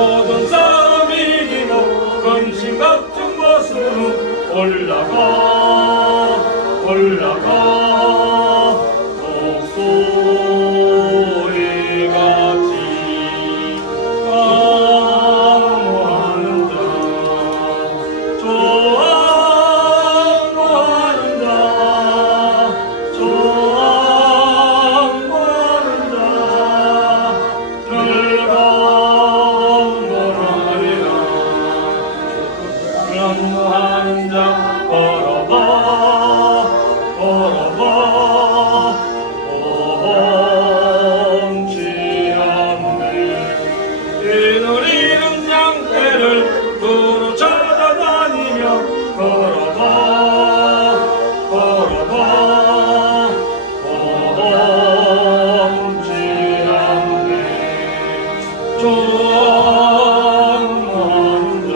모든 싸움 이기고 근심 걱정 벗으로 올라가 독수리같이 사모하는 자 좋아하는 자 좋아하는 자 즐거워하리라 사모하는 자 걸어봐 멈지 않네 이 누리는 양떼를 두루 찾아다니며 걸어봐 멈지 않네 좋아하는 자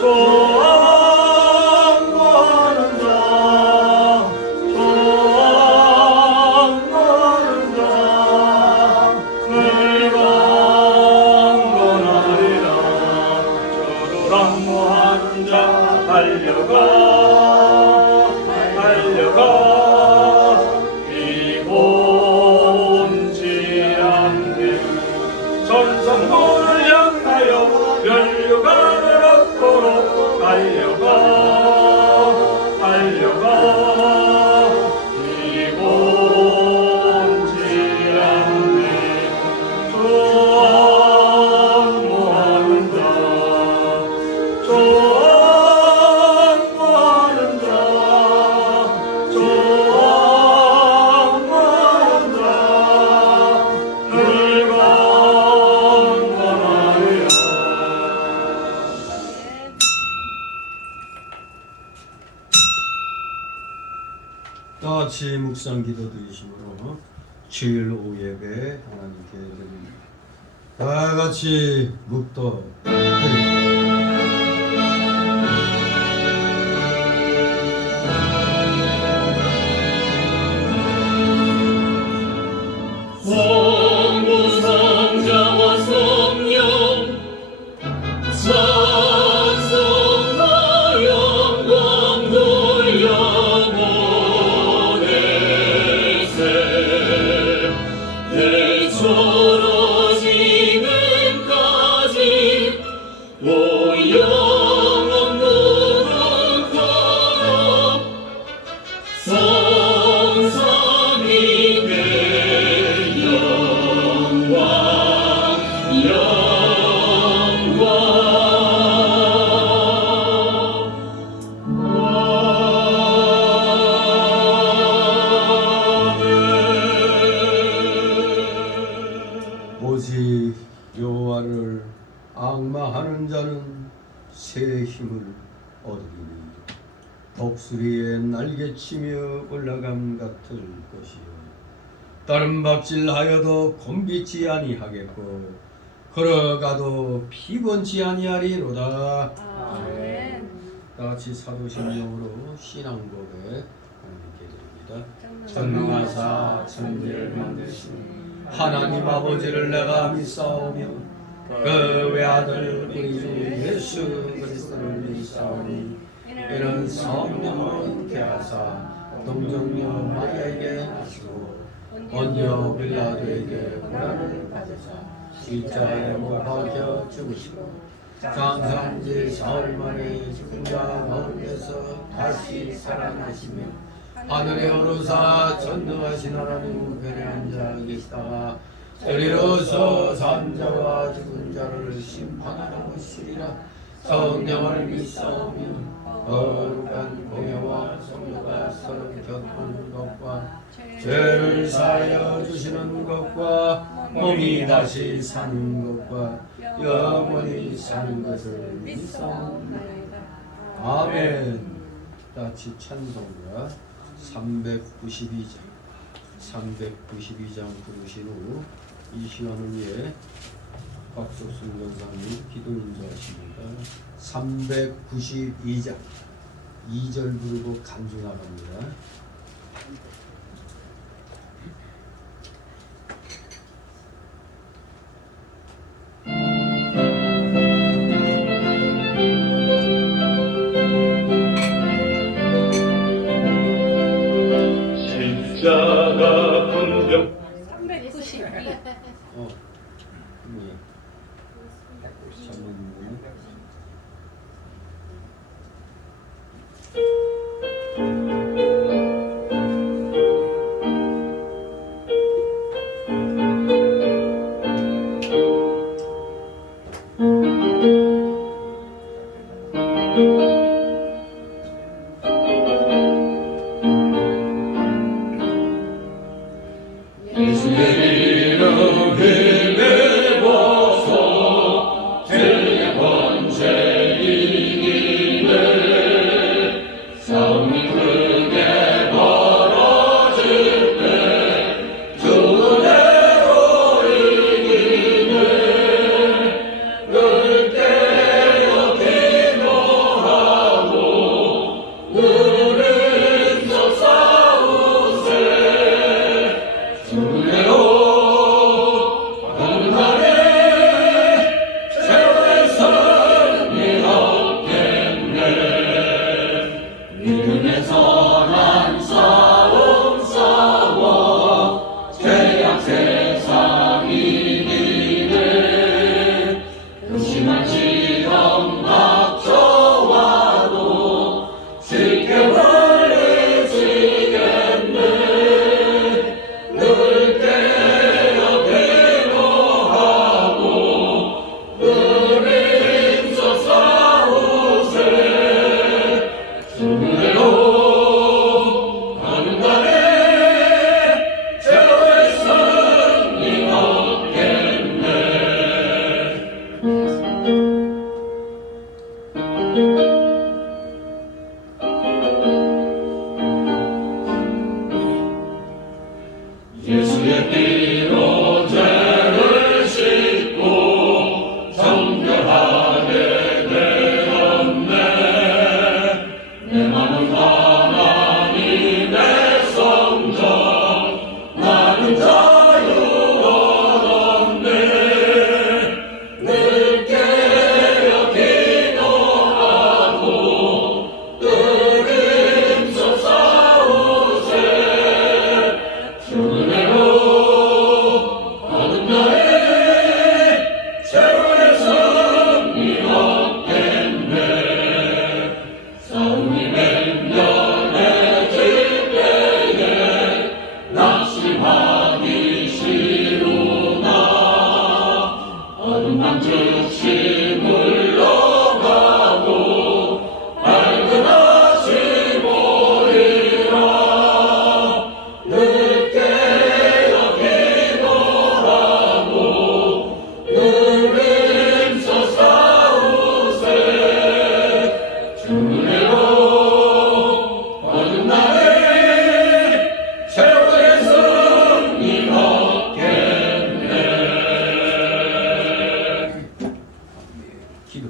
좋아하는 자 좋아하는 자 즐거워하리라 저도랑모하는 자 달려가 비곤지 않네 전성문을 향하여 면류관을 얻도록 달려가 비곤지 않네 좋아하는 자 좋아하는 자 좋아하는 자 즐거워하리라 다 같이 묵상 기도 드리심으로 주일 오후 예배 하나님께 드립니다. 다 같이 묵도 드립니다. 성부 성자와 성령 찬송과 영광 돌려보내세 대처로 지금까지 오영원 무릇하여 성삼위의 영광 오직 여호와를 앙망하는 자는 새 힘을 얻으리니 독수리의 날개치며 올라감 같을 것이요 다른 박질하여도 곤비지 아니하겠고 걸어가도 피곤치 아니하리로다. 아멘. 다같이 사도신령으로 신앙고백 하나님께 드립니다. 전능하사 천지를 만드신 하나님 아버지를 내가 믿사오며 그 외아들 우리 주 예수 그리스도를 믿사오니 이는 성령으로 잉태하사 동정녀 마리아에게 나시고 본디오 빌라도에게 고난을 받으사 십자가에 못 박혀 죽으시고 장사한 지 사흘 만에 죽은 자 가운데서 다시 살아나시며 하늘에 오르사 전능하신 하나님 우편에 앉아 계시다가 저리로서 산 자와 죽은 자를 심판하러 오시리라. 성령을 믿사오며 거룩한 공예와 성도가 서로 겪는 것과 죄를 사하여 주시는 것과 몸이 다시 사는 것과 영원히 사는 것을 믿사옵나이다. 아멘. 같이 찬송가 392장 부르신 후 이 시간을 위해 박석순 권사님 기도 인도하십니다. 392장 2절 부르고 간주 나갑니다. 예. 전문무. 예수의 이름 힘입어서 죄의 번제 이기네 싸움이 크게 벌어질 때 주 은혜로 이기네 늘 깨어 기도하고 늘 힘써 싸우세 주 은혜로 가는 날에 최후의 승리 얻겠네 믿음의 선한 싸움 싸워 죄악 세상 이기네 의심한 지형 닥쳐와도 쉽게 물리치겠네 늘 깨어 기도하고 늘 힘써 싸우세 주 은혜로 가는 날에 최후의 승리 얻겠네 예수의 피로 죄를 씻고 정결하게 되었네 내 맘은 하나님의 성전 나는 자유 얻었네 늘 깨어 기도하고 늘 힘써 싸우세 주 은혜로 가는 날에 최후의 승리 얻겠네 싸움이 맹렬해질 때에 낙심하기 싫으나 어둠 밤 즉시 물러가고 밝은 아침 오리라 늘 깨어 기도하고 늘 힘써 싸우세 주 은혜로 가는 날에 최후의 승리 얻겠네 기도.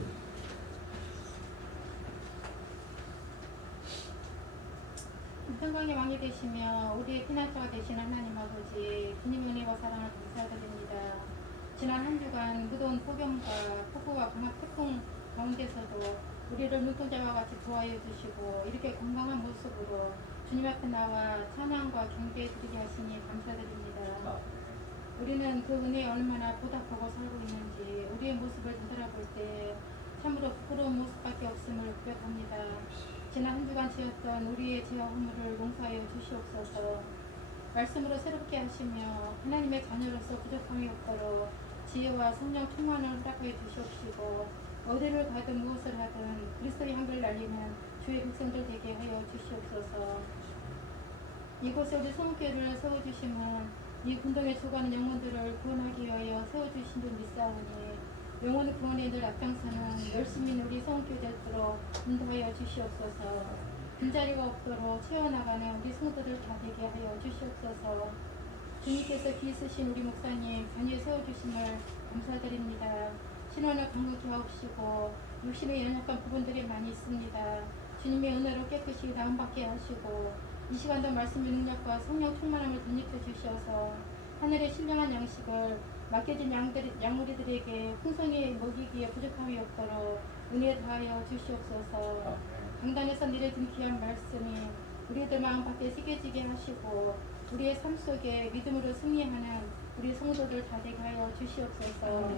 평강의 왕이 되시며 우리의 피난처가 되신 하나님 아버지 주님 은혜와 사랑을 감사드립니다. 지난 한 주간 무더운 폭염과 폭우와 강한 태풍 가운데서도 우리를 눈동자와 같이 도와여 주시고 이렇게 건강한 모습으로 주님 앞에 나와 찬양과 경배 드리게 하시니 감사드립니다. 우리는 그 은혜에 얼마나 보답하고 살고 있는지 우리의 모습을 되돌아볼 때 참으로 부끄러운 모습밖에 없음을 고백합니다. 지난 한 주간 지었던 우리의 죄와 허물을 용서하여 주시옵소서. 말씀으로 새롭게 하시며 하나님의 자녀로서 부족함이 없도록 지혜와 성령 충만을 허락하여 주시옵시고 어디를 가든 무엇을 하든 그리스도의 향기를 날리는 주의 백성들 되게 하여 주시옵소서. 이곳에 우리 성교회를 세워주심은 이 군동에 죽어가는 영혼들을 구원하기 위하여 세워주신 줄 믿사오니 영혼 구원에 늘 앞장서는 열심히 있는 우리 성교회들로 인도하여 주시옵소서. 빈자리가 없도록 채워나가는 우리 성도들 다 되게 하여 주시옵소서. 주님께서 귀 있으신 우리 목사님 자녀 세워주심을 감사드립니다. 신원을 강하게 하옵시고 육신의 연약한 부분들이 많이 있습니다. 주님의 은혜로 깨끗이 나음받게 하시고 이 시간도 말씀의 능력과 성령 충만함을 덧입혀 주시어서 하늘의 신령한 양식을 맡겨진 양우리들에게 풍성히 먹이기에 부족함이 없도록 은혜 다하여 주시옵소서. 강단에서 내려진 귀한 말씀이 우리들 마음 밖에 새겨지게 하시고 우리의 삶 속에 믿음으로 승리하는 우리 성도들 다 되게 하여 주시옵소서.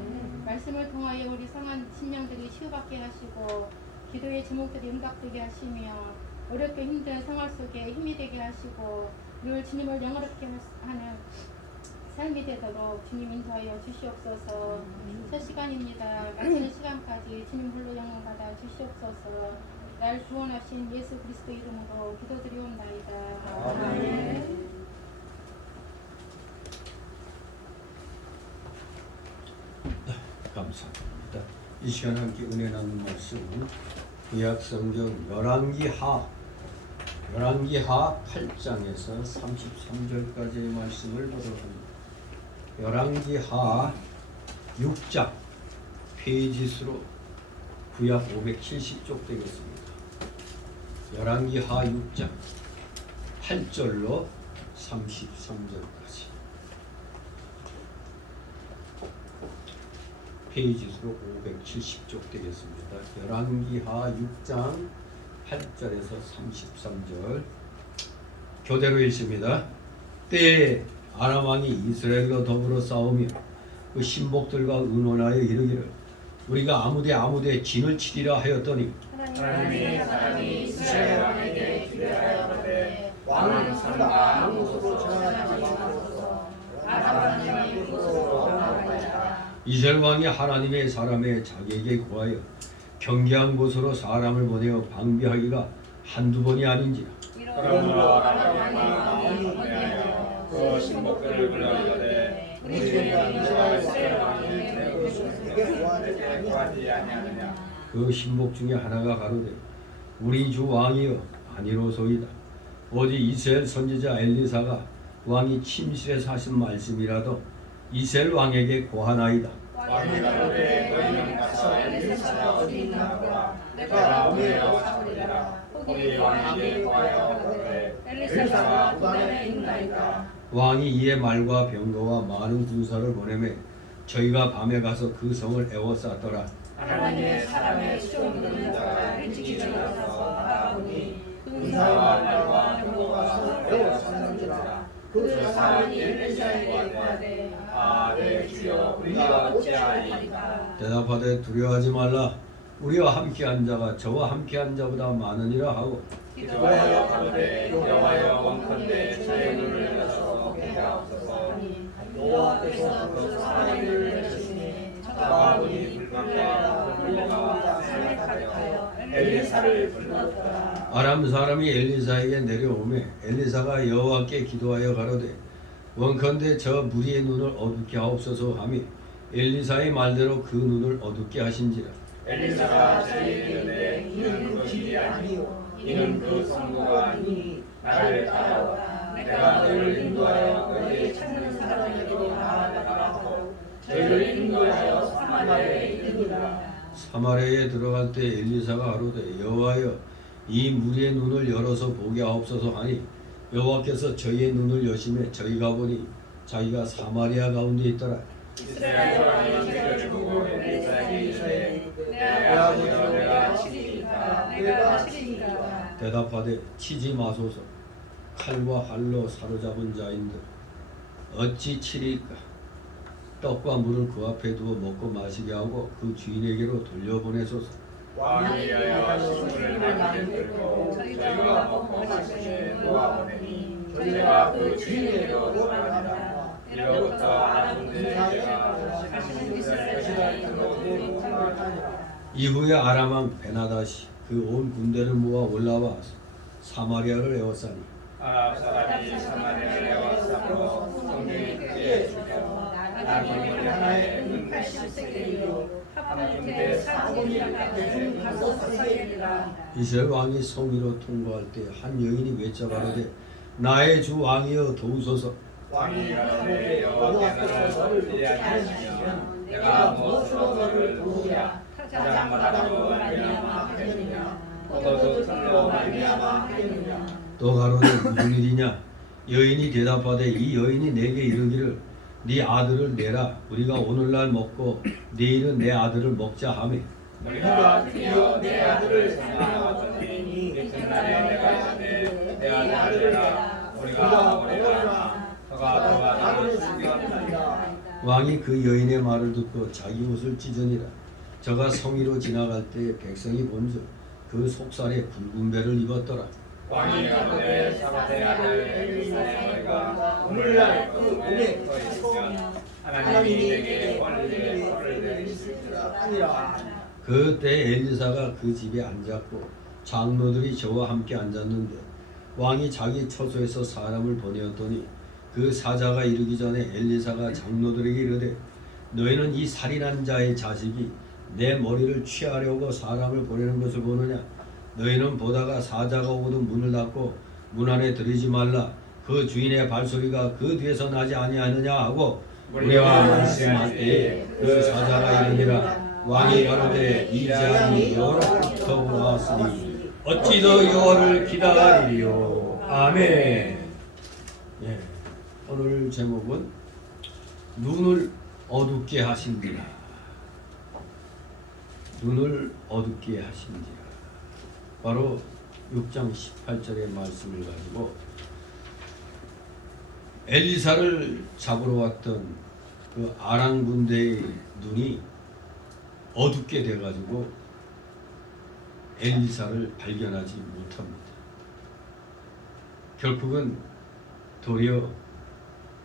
말씀을 통하여 우리 성한 심령들이 치유받게 하시고 기도의 제목들이 응답되게 하시며 어렵고 힘든 생활 속에 힘이 되게 하시고 늘 주님을 영화롭게 하는 삶이 되도록 주님 인도하여 주시옵소서. 첫 시간입니다. 마치는 시간까지 주님 홀로 영광 받아 주시옵소서. 날 구원하신 예수 그리스도 이름으로 기도드리옵나이다. 아멘. 감사합니다. 이 시간 함께 은혜 나눈 말씀은 구약 성경 열왕기하 8장에서 33절까지의 말씀을 보도록 합니다. 열왕기하 6장 페이지 수로 구약 570쪽 되겠습니다. 열왕기하 6장 8절로 33절까지 페이지 수로 570쪽 되겠습니다. 열왕기하 6장 8절에서 33절 교대로 읽습니다. 때에 아람 왕이 이스라엘과 더불어 싸우며 그 신복들과 의논하여 이르기를 우리가 아무데 진을 치리라 하였더니 하나님의 사람이 이스라엘 왕에게 기대하였는데 왕은 상가 아무 곳으로 전하지 마소서. 아람 왕이 그곳으로 나아가자. 이스라엘 왕이 하나님의 사람의 자기에게 구하여 경계한 곳으로 사람을 보내어 방비하기가 한두 번이 아닌지라. 그러므로 아람 왕이 명하여 그 신복들을 불러이르되 우리가 이스라엘 왕이 내게 구하지 아니하느냐. 그 신복 중에 하나가 가로되 우리 주 왕이여 아니로소이다. 어디 이스라엘 선지자 엘리사가 왕이 침실에서 하신 말씀이라도 이스라엘 왕에게 고하나이다. 왕이 가로되 너희는 가서 엘리사가 어디 있나 보라. 내가 오히려 찾으리라. 거기 왕에게 구하여 가로되 엘리사가 무단에 있나이다. 왕이 이에 말과 병거와 많은 군사를 보내매 저희가 밤에 가서 그 성을 에워쌌더라. 하나님의 사람의 수종 있는 자가 일찍 일어나서 알아보니 군사와 말과 병거가 서로 에워쌌는지라. 그 사람이 엘리사에게 구하되 내 주여 우리가 어찌하리까. 대답하되 두려워하지 말라. 우리와 함께한 자가 저와 함께한 자보다 많으니라 하고 기도하여 가로되 여호와여 원컨대 저의 눈을 열어서 보게 하옵소서. 여호와께서 그 사람을 내리시니 저가 보니 불만과 불모가 살해하여 엘리사를 불렀더라. 아람 사람이 엘리사에게 내려오매 엘리사가 여호와께 기도하여 가로되 원컨대 저 무리의 눈을 어둡게 하옵소서 하며 엘리사의 말대로 그 눈을 어둡게 하신지라. 엘리사가 저에게 이르되 이는 그 일이 아니요 이는 그 선고가 아니니 나를 따라오라. 내가 너희를 인도하여 너희의 찾는 사람에게로 나아가라고 저희를 인도하여 사마리아에 이르니라. 사마리아에 들어갈 때 엘리사가 가로되 여호와여 이 무리의 눈을 열어서 보게 하옵소서 하니 여호와께서 저희의 눈을 여심해 저희가 보니 자기가 사마리아 가운데 있더라. 이스라엘 왕이 저를 보고 엘리사에게 이르되 내가 보여 내가 치리이까. 대답하되 치지 마소서. 칼과 활로 사로잡은 자인들 어찌 치리까. 떡과 물을 그 앞에 두어 먹고 마시게 하고 그 주인에게로 돌려보내소서. 왕이 여호와의 남게 들고 저희가 먹고 마시게 놓아보내니 저희가 그 주인에게로 돌아가니라. 이로부터 아람 군대가 다시 이스라엘에 들어오고 공격하니라. 이후에 아람 왕 베나다시 그 온 군대를 모아 올라와 사마리아를 에워싸니 아람 사람이 사마리아에 에워싸고 성경이 크게 죽여 나귀 머리 하나에 80세겔이요 한 군대 4분이 가서 사세겔이라. 이스라엘 왕이 성 위로 통과할 때 한 여인이 외쳐 가로되 나의 주 왕이여 도우소서. 왕이 가로되 여호와께서 너를 돕지 않으시면 내가 무엇으로 너를 도우랴. 가장마다로 말미암아 하겠느냐. 포도주로 말미암아 하겠느냐. 또 가로되 무슨 일이냐. 여인이 대답하되 이 여인이 내게 이르기를 네 아들을 내라. 우리가 오늘날 먹고 내일은 내 아들을 먹자 하매 우리가 드디어 내 아들을 생각하더니 이튿날에 내가 이르되 내 아들을 내라. 우리가 오래가나 그가 나를 숨겼느니라. 왕이 그 여인의 말을 듣고 자기 옷을 찢으니라. 저가 성위로 지나갈 때 백성이 본즉 그 속살에 붉은 배를 입었더라. 왕이 가로되 사밧의 아들 엘리사의 머리가 오늘날 그 몸에 떠있으면 하나님이 내게 원리의 벌을 내리실지라 하니라. 그때 엘리사가 그 집에 앉았고 장로들이 저와 함께 앉았는데 왕이 자기 처소에서 사람을 보내었더니 그 사자가 이르기 전에 엘리사가 장로들에게 이르되 너희는 이 살인한 자의 자식이 내 머리를 취하려고 사람을 보내는 것을 보느냐. 너희는 보다가 사자가 오거든 문을 닫고 문 안에 들이지 말라. 그 주인의 발소리가 그 뒤에서 나지 아니하느냐 하고 우리와 말씀할 때에 그 사자가 이르니라. 왕이 가로되 이 재앙이 여호로부터 왔으니 어찌 더 여호와를 기다리리요. 아멘. 예, 오늘 제목은 눈을 어둡게 하신지라. 눈을 어둡게 하신지라. 바로 6장 18절의 말씀을 가지고 엘리사를 잡으러 왔던 그 아람 군대의 눈이 어둡게 돼가지고 엘리사를 발견하지 못합니다. 결국은 도리어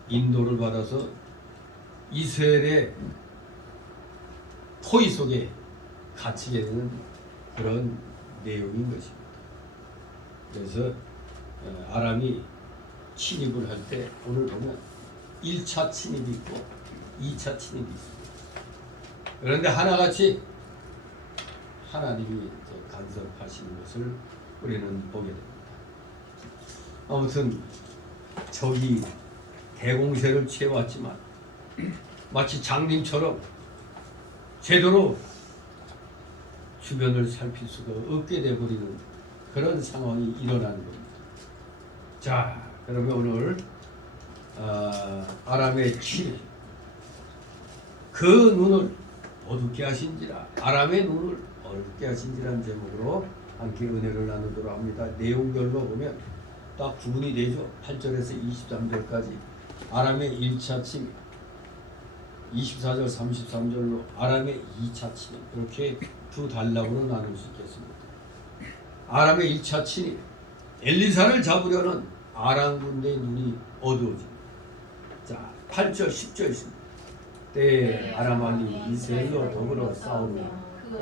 인도를 받아서 이스라엘의 포위 속에 갇히게 되는 그런 내용인 것입니다. 그래서 아람이 침입을 할 때 오늘 보면 1차 침입이 있고 2차 침입이 있습니다. 그런데 하나같이 하나님이 간섭하시는 것을 우리는 보게 됩니다. 아무튼 적이 대공세를 취해왔지만 마치 장님처럼 제대로 주변을 살필 수가 없게 되어버리는 그런 상황이 일어나는 겁니다. 자, 그러면 오늘 아람의 침입, 그 눈을 어둡게 하신지라, 아람의 눈을 어둡게 하신지라는 제목으로 함께 은혜를 나누도록 합니다. 내용별로 보면 딱 구분이 되죠. 8절에서 23절까지 아람의 1차 침입, 24절 33절로 아람의 2차 침입, 이렇게 두 단락으로 나눌 수 있겠습니다. 아람의 1차 침입, 엘리사를 잡으려는 아람 군대의 눈이 어두워집니다. 자, 8절 10절 있습니다. 때에 아람 왕이 이스라엘로 더불어 싸우며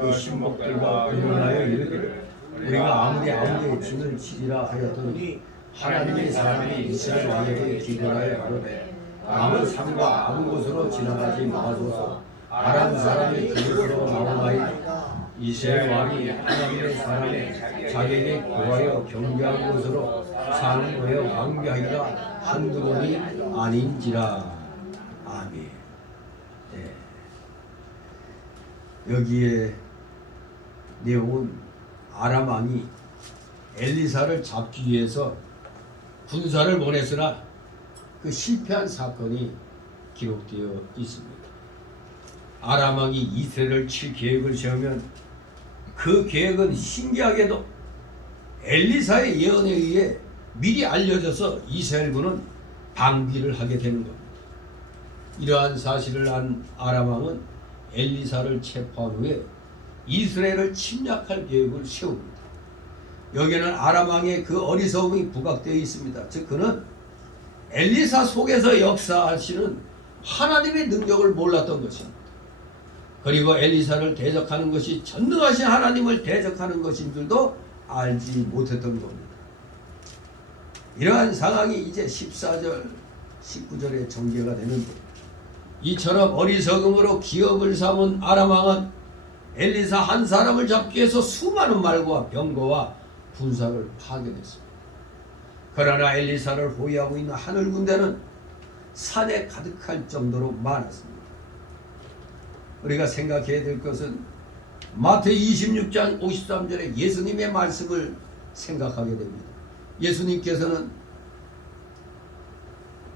그 신복들과 변론하여 이르기를 우리가 아무리 아무리 진을 치리라 하였더니 하나님의 사람이 이스라엘 왕에게 기도하여 가로되 남은 산과 아무 곳으로 지나가지 마소서. 아람 사람이 그곳으로 나오나이다. 이스라엘 왕이 하나님의 사람이 자기에게 구하여 경배한 곳으로 상고해 왕비하기가 한두 번이 아닌지라. 아멘. 네. 여기에 내용은 아람 왕이 엘리사를 잡기 위해서 군사를 보냈으나 그 실패한 사건이 기록되어 있습니다. 아람 왕이 이스라엘을 칠 계획을 세우면 그 계획은 신기하게도 엘리사의 예언에 의해 미리 알려져서 이스라엘군은 방비를 하게 되는 겁니다. 이러한 사실을 안 아람 왕은 엘리사를 체포한 후에 이스라엘을 침략할 계획을 세웁니다. 여기에는 아람 왕의 그 어리석음이 부각되어 있습니다. 즉 그는 엘리사 속에서 역사하시는 하나님의 능력을 몰랐던 것입니다. 그리고 엘리사를 대적하는 것이 전능하신 하나님을 대적하는 것인 줄도 알지 못했던 겁니다. 이러한 상황이 이제 14절, 19절에 전개가 되는데 이처럼 어리석음으로 기업을 삼은 아람 왕은 엘리사 한 사람을 잡기 위해서 수많은 말과 병거와 군사를 파견했습니다. 그러나 엘리사를 호위하고 있는 하늘 군대는 산에 가득할 정도로 많았습니다. 우리가 생각해야 될 것은 마태이 26장 53절에 예수님의 말씀을 생각하게 됩니다. 예수님께서는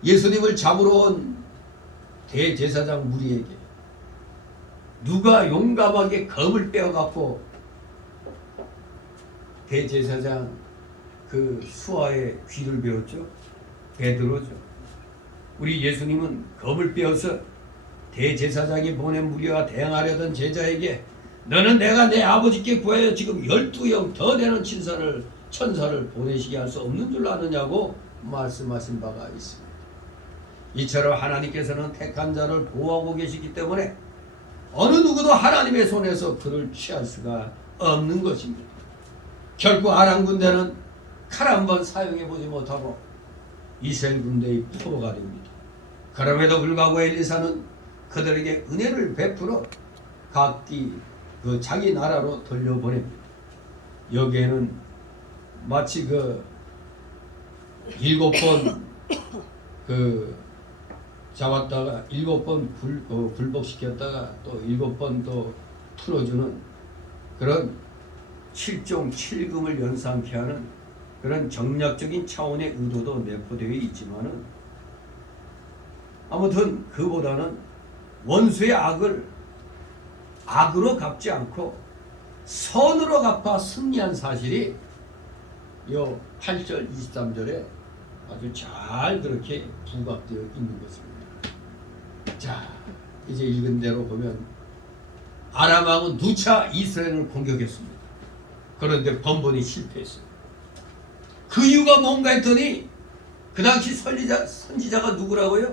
예수님을 잡으러 온 대제사장 무리에게 누가 용감하게 검을 빼어갖고 대제사장 그 수하의 귀를 베었죠? 베드로죠. 우리 예수님은 검을 빼어서 대제사장이 보낸 무리와 대항하려던 제자에게 너는 내가 내 아버지께 구하여 지금 12영 더 되는 천사를 보내시게 할 수 없는 줄 아느냐고 말씀하신 바가 있습니다. 이처럼 하나님께서는 택한 자를 보호하고 계시기 때문에 어느 누구도 하나님의 손에서 그를 취할 수가 없는 것입니다. 결국 아람 군대는 칼 한 번 사용해 보지 못하고 이스라엘 군대의 포로가 됩니다. 그럼에도 불구하고 엘리사는 그들에게 은혜를 베풀어 각기 그 자기 나라로 돌려보냅니다. 여기에는 마치 그 7번 잡았다가 7번 굴복시켰다가 또 7번 또 풀어주는 그런 7종 7금을 연상케 하는 그런 정략적인 차원의 의도도 내포되어 있지만은 아무튼 그보다는 원수의 악을 악으로 갚지 않고 선으로 갚아 승리한 사실이 요 8절 23절에 아주 잘 그렇게 부각되어 있는 것입니다. 자, 이제 읽은 대로 보면 아람 왕은 누차 이스라엘을 공격했습니다. 그런데 번번이 실패했어요. 그 이유가 뭔가 했더니 그 당시 선지자가 누구라고요?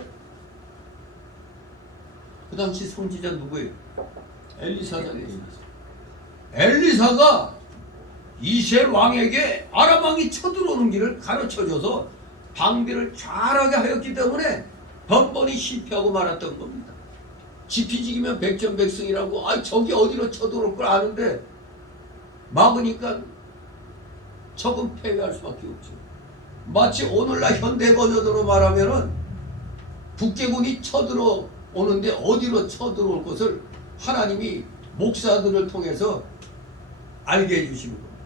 그 당시 선지자 누구예요? 엘리사잖아요. 엘리사가 이스라엘 왕에게 아람 왕이 쳐들어오는 길을 가르쳐줘서 방비를 잘하게 하였기 때문에 번번이 실패하고 말았던 겁니다. 지피지기면 백전백승이라고 저기 어디로 쳐들어올 걸 아는데 막으니까 적은 패배할 수밖에 없죠. 마치 오늘날 현대 버전으로 말하면은 북괴군이 쳐들어오는데 어디로 쳐들어올 것을 하나님이 목사들을 통해서 알게 해주시는 겁니다.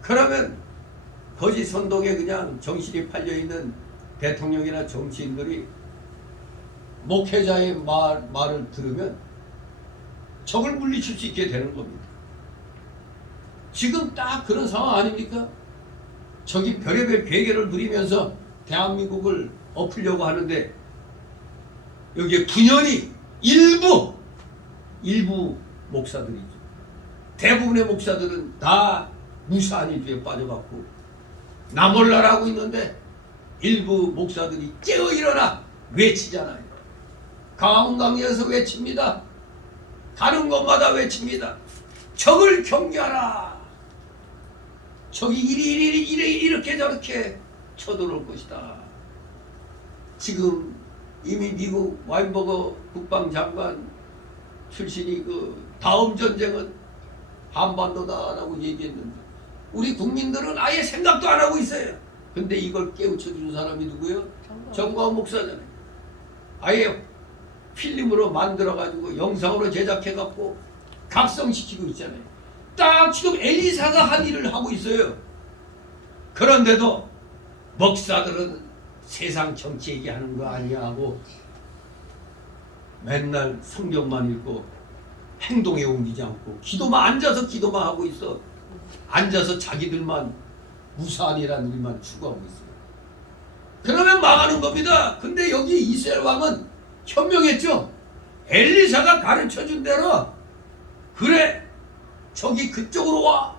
그러면 거짓 선동에 그냥 정신이 팔려있는 대통령이나 정치인들이 목회자의 말을 들으면 적을 물리칠 수 있게 되는 겁니다. 지금 딱 그런 상황 아닙니까? 저기 별의별 괴계를 부리면서 대한민국을 엎으려고 하는데 여기에 분연히 일부 목사들이죠. 대부분의 목사들은 다 무사한 일주에 빠져갖고 나 몰라라고 있는데 일부 목사들이 깨어 일어나 외치잖아요. 강강에서 외칩니다. 가는 곳마다 외칩니다. 적을 경계하라. 적이 이렇게 저렇게 쳐들어올 것이다. 지금 이미 미국 와인버거 국방장관 출신이 그 다음 전쟁은 한반도다라고 얘기했는데 우리 국민들은 아예 생각도 안 하고 있어요. 근데 이걸 깨우쳐주는 사람이 누구예요? 정광훈 목사잖아요. 아예 필름으로 만들어가지고 영상으로 제작해갖고 각성시키고 있잖아요. 딱 지금 엘리사가 한 일을 하고 있어요. 그런데도 목사들은 세상 정치 얘기하는 거 아니야 하고 맨날 성경만 읽고 행동에 옮기지 않고 앉아서 기도만 하고 있어. 앉아서 자기들만 무사한이라는 일만 추구하고 있어요. 그러면 망하는 겁니다. 근데 여기 이스라엘 왕은 현명했죠. 엘리사가 가르쳐준 대로 그래 저기 그쪽으로 와.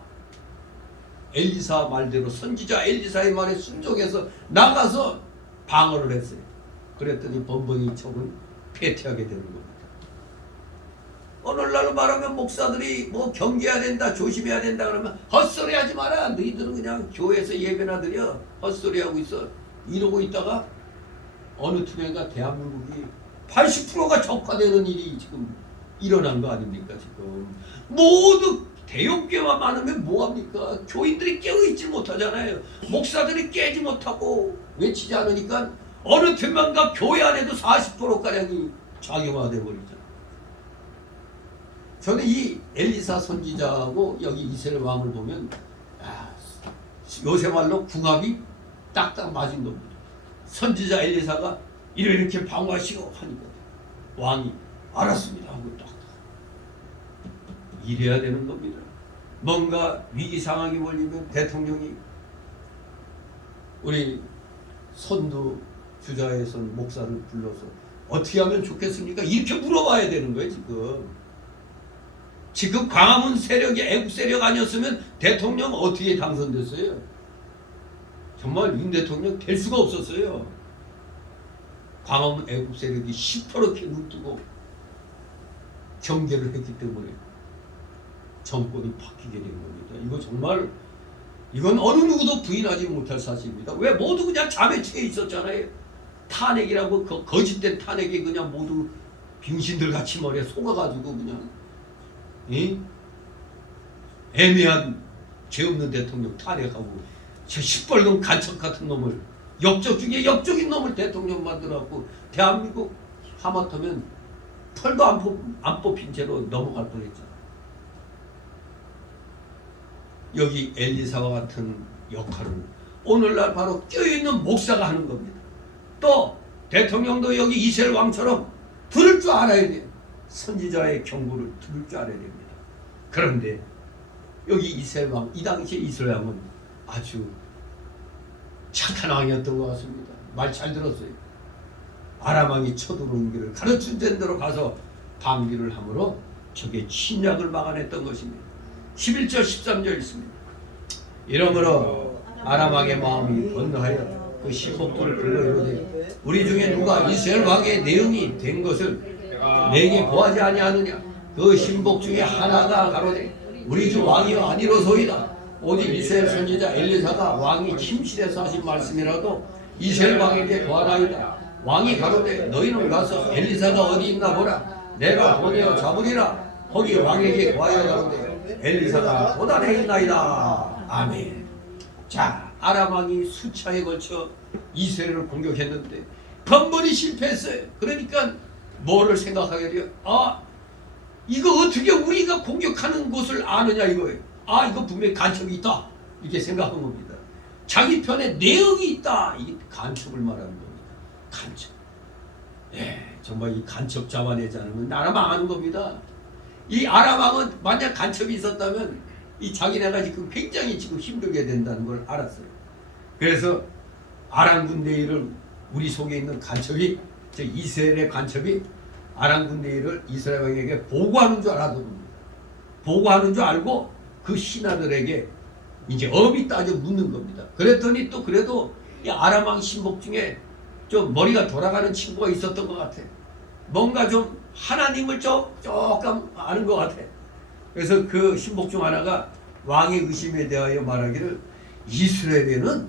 엘리사 말대로 선지자 엘리사의 말에 순종해서 나가서 방어를 했어요. 그랬더니 번번이 적은 패퇴하게 되는 겁니다. 오늘날로 말하면 목사들이 뭐 경계해야 된다 조심해야 된다 그러면 헛소리 하지 마라. 너희들은 그냥 교회에서 예배나 드려. 헛소리 하고 있어. 이러고 있다가 어느 틈엔가 대한민국이 80%가 적화되는 일이 지금 일어난 거 아닙니까? 지금 모두 대형교회만 많으면 뭐합니까? 교인들이 깨어있지 못하잖아요. 목사들이 깨지 못하고 외치지 않으니까 어느 틈엔가 교회 안에도 40%가량이 좌경화되어 버리잖아요. 저는 이 엘리사 선지자하고 여기 이스라엘 왕을 보면 요새 말로 궁합이 딱딱 맞은 겁니다. 선지자 엘리사가 이렇게 방어하시고 하니까 왕이 알았습니다 하고 딱 이래야 되는 겁니다. 뭔가 위기 상황이 걸리면 대통령이 우리 선두 주자에선 목사를 불러서 어떻게 하면 좋겠습니까? 이렇게 물어봐야 되는 거예요. 지금 광화문 세력이 애국 세력 아니었으면 대통령 어떻게 당선됐어요? 정말 윤 대통령 될 수가 없었어요. 광화문 애국 세력이 시퍼렇게 눈뜨고 경계를 했기 때문에 정권이 바뀌게 된 겁니다. 이거 정말 이건 어느 누구도 부인하지 못할 사실입니다. 왜 모두 그냥 잠에 취해 있었잖아요. 탄핵이라고 그 거짓된 탄핵이 그냥 모두 빙신들 같이 머리에 속아가지고 그냥 애매한 죄 없는 대통령 탄핵하고 저 시뻘건 간첩 같은 놈을 역적 중에 역적인 놈을 대통령 만들어갖고 대한민국 하마터면 털도 안 뽑힌 채로 넘어갈 뻔했잖아. 여기 엘리사와 같은 역할을 오늘날 바로 껴있는 목사가 하는 겁니다. 또 대통령도 여기 이스라엘 왕처럼 들을 줄 알아야 돼요. 선지자의 경고를 들을 줄 알아야 됩니다. 그런데 여기 이스라엘 왕, 이 당시에 이스라엘 왕은 아주 착한 왕이었던 것 같습니다. 말 잘 들었어요. 아람 왕이 쳐들어온 길을 가르친 대로 가서 방비를 함으로 적의 침략을 막아냈던 것입니다. 11절 13절 있습니다. 이러므로 아람 왕의 마음이 번뇌하여 그 신복들을 불러 이르되 우리 중에 누가 이스라엘 왕의 내응이 된 것을 내게 보하지 아니하느냐. 그 신복 중에 하나가 가로되 우리 주 왕이여 아니로소이다. 오직 이스라엘 선지자 엘리사가 왕이 침실에서 하신 말씀이라도 이스라엘 왕에게 보하나이다. 왕이 가로되 너희는 가서 엘리사가 어디 있나 보라. 내가 보내어 잡으리라. 거기 왕에게 보하여 가로되 엘리사가 도단에 있나이다. 아멘. 자, 아람 왕이 수차에 걸쳐 이스라엘을 공격했는데 번번이 실패했어요. 그러니까 뭐를 생각하게 돼요? 이거 어떻게 우리가 공격하는 곳을 아느냐 이거예요. 이거 분명히 간첩이 있다. 이렇게 생각한 겁니다. 자기 편에 내응이 있다. 이게 간첩을 말하는 겁니다. 간첩. 정말 이 간첩 잡아내지 않으면 나라 망하는 겁니다. 이 아람 왕은 만약 간첩이 있었다면 이 자기네가 지금 굉장히 지금 힘들게 된다는 걸 알았어요. 그래서 아람 군대를 우리 속에 있는 간첩이 즉 이스라엘의 간첩이 아람 군대를 이스라엘 왕에게 보고하는 줄 알았던 겁니다. 보고하는 줄 알고 그 신하들에게 이제 엄히 따져 묻는 겁니다. 그랬더니 또 그래도 이 아람 왕 신복 중에 좀 머리가 돌아가는 친구가 있었던 것 같아. 뭔가 좀 하나님을 조금 아는 것 같아. 그래서 그 신복 중 하나가 왕의 의심에 대하여 말하기를 이스라엘에는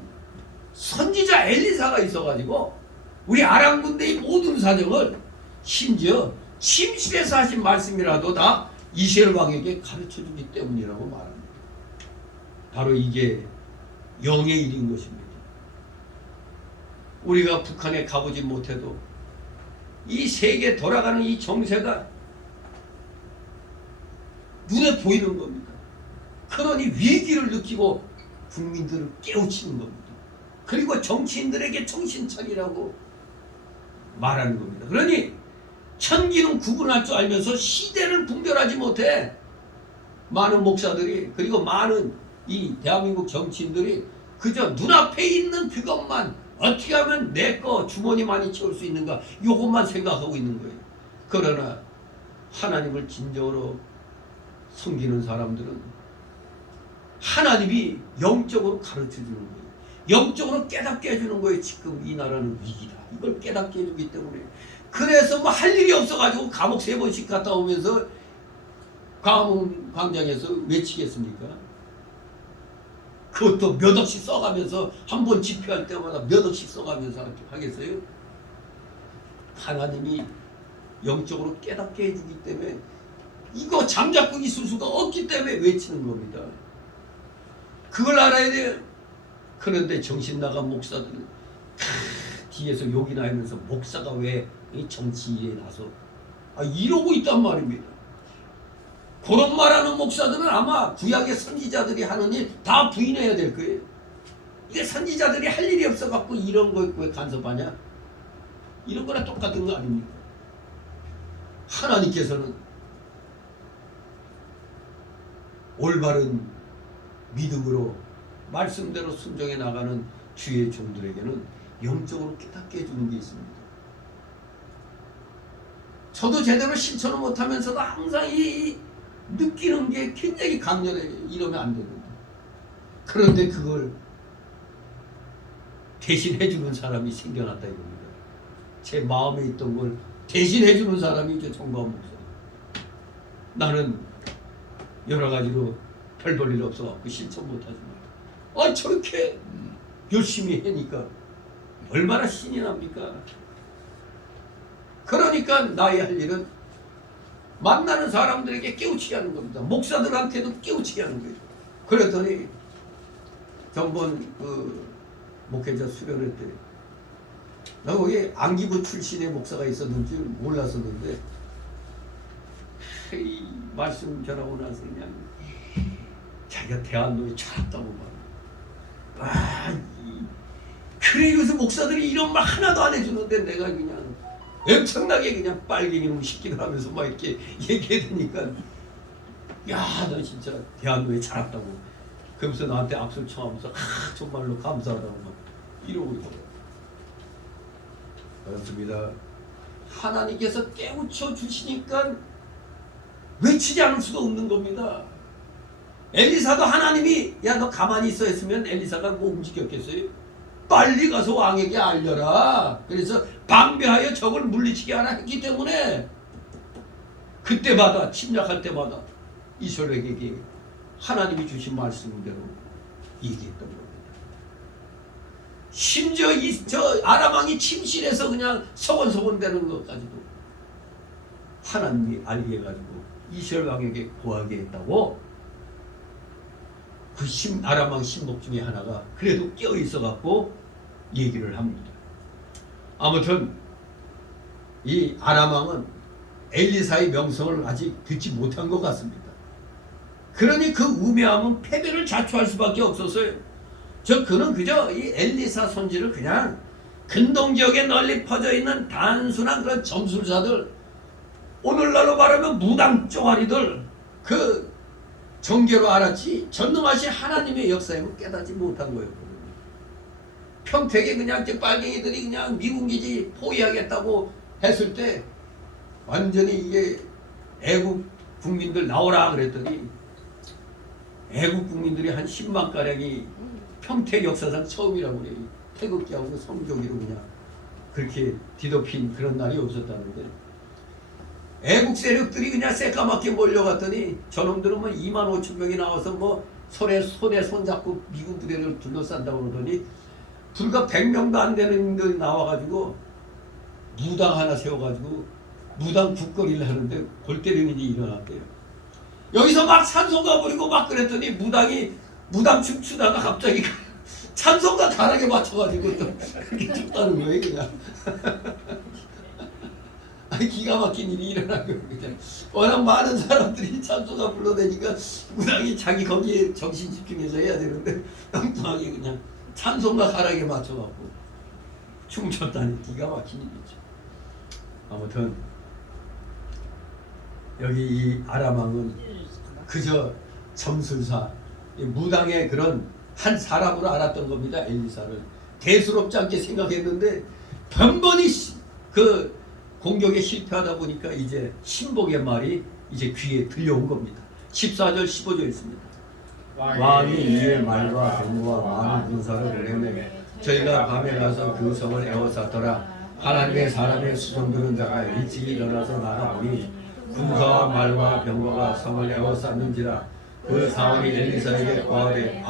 선지자 엘리사가 있어가지고 우리 아람 군대의 모든 사정을 심지어 침실에서 하신 말씀이라도 다 이스라엘 왕에게 가르쳐주기 때문이라고 말합니다. 바로 이게 영의 일인 것입니다. 우리가 북한에 가보지 못해도 이 세계 돌아가는 이 정세가 눈에 보이는 겁니다. 그러니 위기를 느끼고 국민들을 깨우치는 겁니다. 그리고 정치인들에게 정신 차리라고 말하는 겁니다. 그러니 천기는 구분할 줄 알면서 시대를 분별하지 못해 많은 목사들이 그리고 많은 이 대한민국 정치인들이 그저 눈앞에 있는 그것만 어떻게 하면 내 거 주머니 많이 채울 수 있는가 이것만 생각하고 있는 거예요. 그러나 하나님을 진정으로 섬기는 사람들은 하나님이 영적으로 가르쳐주는 거예요. 영적으로 깨닫게 해주는 거예요. 지금 이 나라는 위기다. 이걸 깨닫게 해주기 때문에 그래서 뭐 할 일이 없어가지고 감옥 3번씩 갔다 오면서 광화문 광장에서 외치겠습니까? 그것도 몇 억씩 써가면서 한 번 집회할 때마다 몇 억씩 써가면서 하겠어요? 하나님이 영적으로 깨닫게 해주기 때문에 이거 잠자고 있을 수가 없기 때문에 외치는 겁니다. 그걸 알아야 돼요. 그런데 정신 나간 목사들은 뒤에서 욕이나 하면서 목사가 왜 정치에 나서 이러고 있단 말입니다. 그런 말하는 목사들은 아마 구약의 선지자들이 하는 일 다 부인해야 될 거예요. 이게 선지자들이 할 일이 없어갖고 이런 거 왜 간섭하냐? 이런 거랑 똑같은 거 아닙니까? 하나님께서는 올바른 믿음으로 말씀대로 순종해 나가는 주의 종들에게는 영적으로 깨닫게 해주는 게 있습니다. 저도 제대로 실천을 못하면서도 항상 이 느끼는 게 굉장히 강렬해요. 이러면 안 되는데. 그런데 그걸 대신 해주는 사람이 생겨났다 이겁니다. 제 마음에 있던 걸 대신 해주는 사람이 이제 정광 목사. 나는 여러 가지로 별 볼 일 없어갖고 실천 못하지만 저렇게 열심히 하니까 얼마나 신이 납니까? 그러니까 나의 할 일은 만나는 사람들에게 깨우치게 하는 겁니다. 목사들한테도 깨우치게 하는 거예요. 그랬더니 전번 그 목회자 수련회 때 나 거기 안기부 출신의 목사가 있었는 줄 몰랐었는데 이 말씀 전하고 나서 그냥 자기가 대한노에 잘했다고 말. 그래 요새 목사들이 이런 말 하나도 안 해주는데 내가 그냥 엄청나게 그냥 빨갱이놈 시키들 하면서 막 이렇게 얘기해 되니까 야 너 진짜 대한노에 잘했다고. 그러면서 나한테 악수를 청하면서 정말로 감사하다고 막 이러고 있더라고요. 그렇습니다. 하나님께서 깨우쳐 주시니까 외치지 않을 수가 없는 겁니다. 엘리사도 하나님이 야 너 가만히 있어 했으면 엘리사가 뭐 움직였겠어요? 빨리 가서 왕에게 알려라. 그래서 방배하여 적을 물리치게 하라 했기 때문에 그때마다 침략할 때마다 이스라엘에게 하나님이 주신 말씀대로 얘기했던 겁니다. 심지어 저 아람 왕이 침실에서 그냥 서건서건대는 것까지도 하나님이 알게 해가지고 이스라엘 왕에게 고하게 했다고. 그 아람 왕 신복 중에 하나가 그래도 깨어 있어갖고 얘기를 합니다. 아무튼 이 아람 왕은 엘리사의 명성을 아직 듣지 못한 것 같습니다. 그러니 그 우매함은 패배를 자초할 수밖에 없었어요. 그는 그저 이 엘리사 손지를 그냥 근동 지역에 널리 퍼져 있는 단순한 그런 점술사들, 오늘날로 말하면 무당 쪼가리들, 그 정계로 알았지 전능하신 하나님의 역사임을 깨닫지 못한 거예요. 평택에 그냥 빨갱이들이 그냥 미군 기지 포위하겠다고 했을 때 완전히 이게 애국 국민들 나오라 그랬더니 애국 국민들이 한 10만 가량이 평택 역사상 처음이라고 그래요. 태극기하고 성조기로 그냥 그렇게 뒤덮인 그런 날이 없었다는데 애국 세력들이 그냥 새까맣게 몰려갔더니 저놈들은 뭐 2만 5천 명이 나와서 뭐 손에 손잡고 미군 부대를 둘러싼다고 그러더니 불과 100명도 안 되는 분들이 나와가지고 무당 하나 세워가지고 무당 국거리를 하는데 골 때리는 일이 일어났대요. 여기서 막 찬송가 부리고 막 그랬더니 무당 춤추다가 갑자기 찬송가 가락에 맞춰가지고 또 그렇게 춥다는 거예요 그냥. 기가 막힌 일이 일어난 거예요. 그냥. 워낙 많은 사람들이 찬송가 불러대니까 무당이 자기 거기에 정신 집중해서 해야 되는데 엉뚱하게 그냥 찬송가 가락에 맞춰갖고 춤췄다니 기가 막힌 일이죠. 아무튼 여기 이 아람 왕은 그저 점술사 무당의 그런 한 사람으로 알았던 겁니다. 엘리사를 대수롭지 않게 생각했는데 번번이 그 공격에 실패하다 보니까 이제 신복의 말이 이제 귀에 들려온 겁니다. 14절 15절 있습니다. 왕이 이의 말과 병과 많은 군사를 보내매 저희가 밤에 가서 그 성을 에워쌌더라. 하나님의 사람의 수종드는 자가 일찍 일어나서 나가보니 군사와 말과 병거가 성을 에워쌌는지라. 그 사원이 엘리사에게 고하되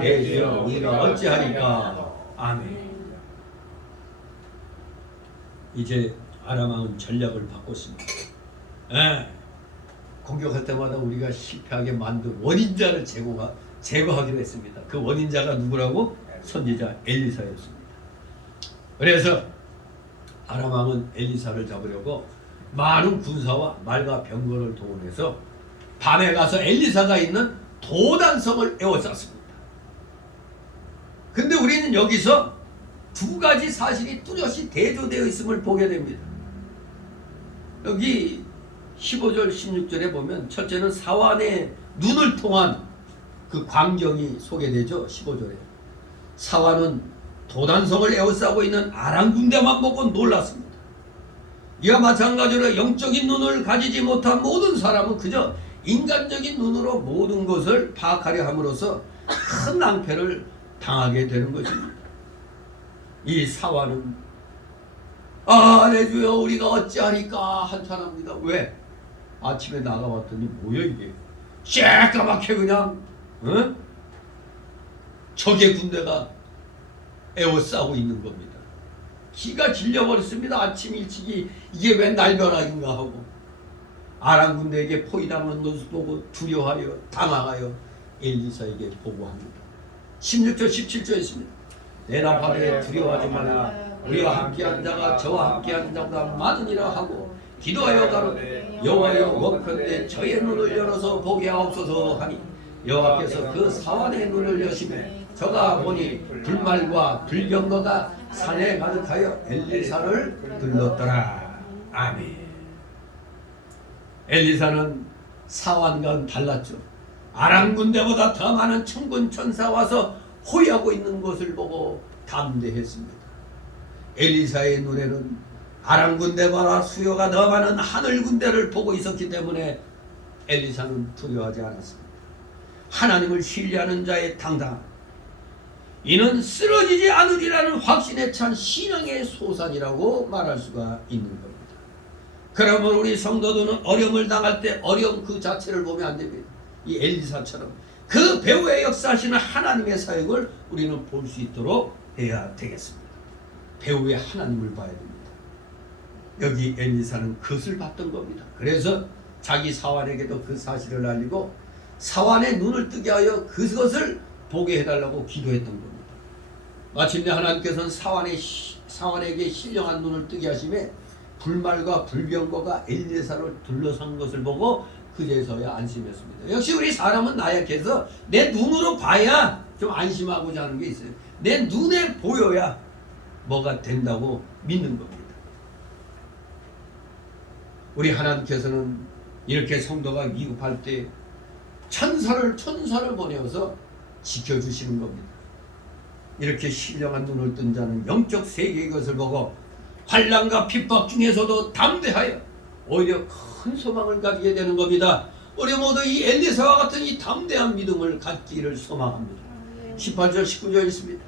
내 주여 우리가 어찌하리까. 아멘. 이제 아람 왕은 전략을 바꿨습니다. 공격할 때마다 우리가 실패하게 만든 원인자를 제거하기로 했습니다. 그 원인자가 누구라고? 선지자 엘리사였습니다. 그래서 아람 왕은 엘리사를 잡으려고 많은 군사와 말과 병거를 동원해서 밤에 가서 엘리사가 있는 도단성을 에워쌌습니다. 근데 우리는 여기서 두 가지 사실이 뚜렷이 대조되어 있음을 보게 됩니다. 여기 15절 16절에 보면 첫째는 사환의 눈을 통한 그 광경이 소개되죠. 15절에 사환은 도단성을 에워싸고 있는 아람 군대만 보고 놀랐습니다. 이와 마찬가지로 영적인 눈을 가지지 못한 모든 사람은 그저 인간적인 눈으로 모든 것을 파악하려 함으로써 큰 낭패를 당하게 되는 것입니다. 이 사화는 내 주여 우리가 어찌하리까 한탄합니다. 왜? 아침에 나가봤더니 뭐야 이게? 새까맣게 그냥 적의 군대가 에워싸고 있는 겁니다. 기가 질려버렸습니다. 아침 일찍이 이게 왜 날벼락인가 하고 아람 군대에게 포위당하는 것을 보고 두려워하여 당황하여 엘리사에게 보고합니다. 16절 17절에 있습니다. 대답하되 두려워하지 말라. 우리와 함께한 자가 저와 함께한 자보다 많으니라 하고 기도하여 가로되 여호와여 원컨대 저의 눈을 열어서 보게 하옵소서 하니 여호와께서 그 사환의 눈을 여시매 저가 보니 불말과 불병거가 산에 가득하여 엘리사를 둘렀더라. 아멘. 엘리사는 사환과는 달랐죠. 아람 군대보다 더 많은 천군 천사 와서 호위하고 있는 것을 보고 담대했습니다. 엘리사의 눈에는 아람 군대보다 수요가 더 많은 하늘 군대를 보고 있었기 때문에 엘리사는 두려워하지 않았습니다. 하나님을 신뢰하는 자의 당당, 이는 쓰러지지 않으리라는 확신에 찬 신앙의 소산이라고 말할 수가 있는 겁니다. 그러면 우리 성도들은 어려움을 당할 때 어려움 그 자체를 보면 안 됩니다. 이 엘리사처럼 그 배후에 역사하시는 하나님의 사역을 우리는 볼 수 있도록 해야 되겠습니다. 배후에 하나님을 봐야 됩니다. 여기 엘리사는 그것을 봤던 겁니다. 그래서 자기 사환에게도 그 사실을 알리고 사환의 눈을 뜨게 하여 그것을 보게 해달라고 기도했던 겁니다. 마침내 하나님께서는 사환에게 신령한 눈을 뜨게 하심에 불말과 불병거가 엘리사를 둘러싼 것을 보고 그제서야 안심했습니다. 역시 우리 사람은 나약해서 내 눈으로 봐야 좀 안심하고자 하는 게 있어요. 내 눈에 보여야 뭐가 된다고 믿는 겁니다. 우리 하나님께서는 이렇게 성도가 위급할 때 천사를 보내어서 지켜주시는 겁니다. 이렇게 신령한 눈을 뜬 자는 영적 세계의 것을 보고 환난과 핍박 중에서도 담대하여 오히려 큰 소망을 가지게 되는 겁니다. 우리 모두 이 엘리사와 같은 이 담대한 믿음을 갖기를 소망합니다. 18절 19절 있습니다.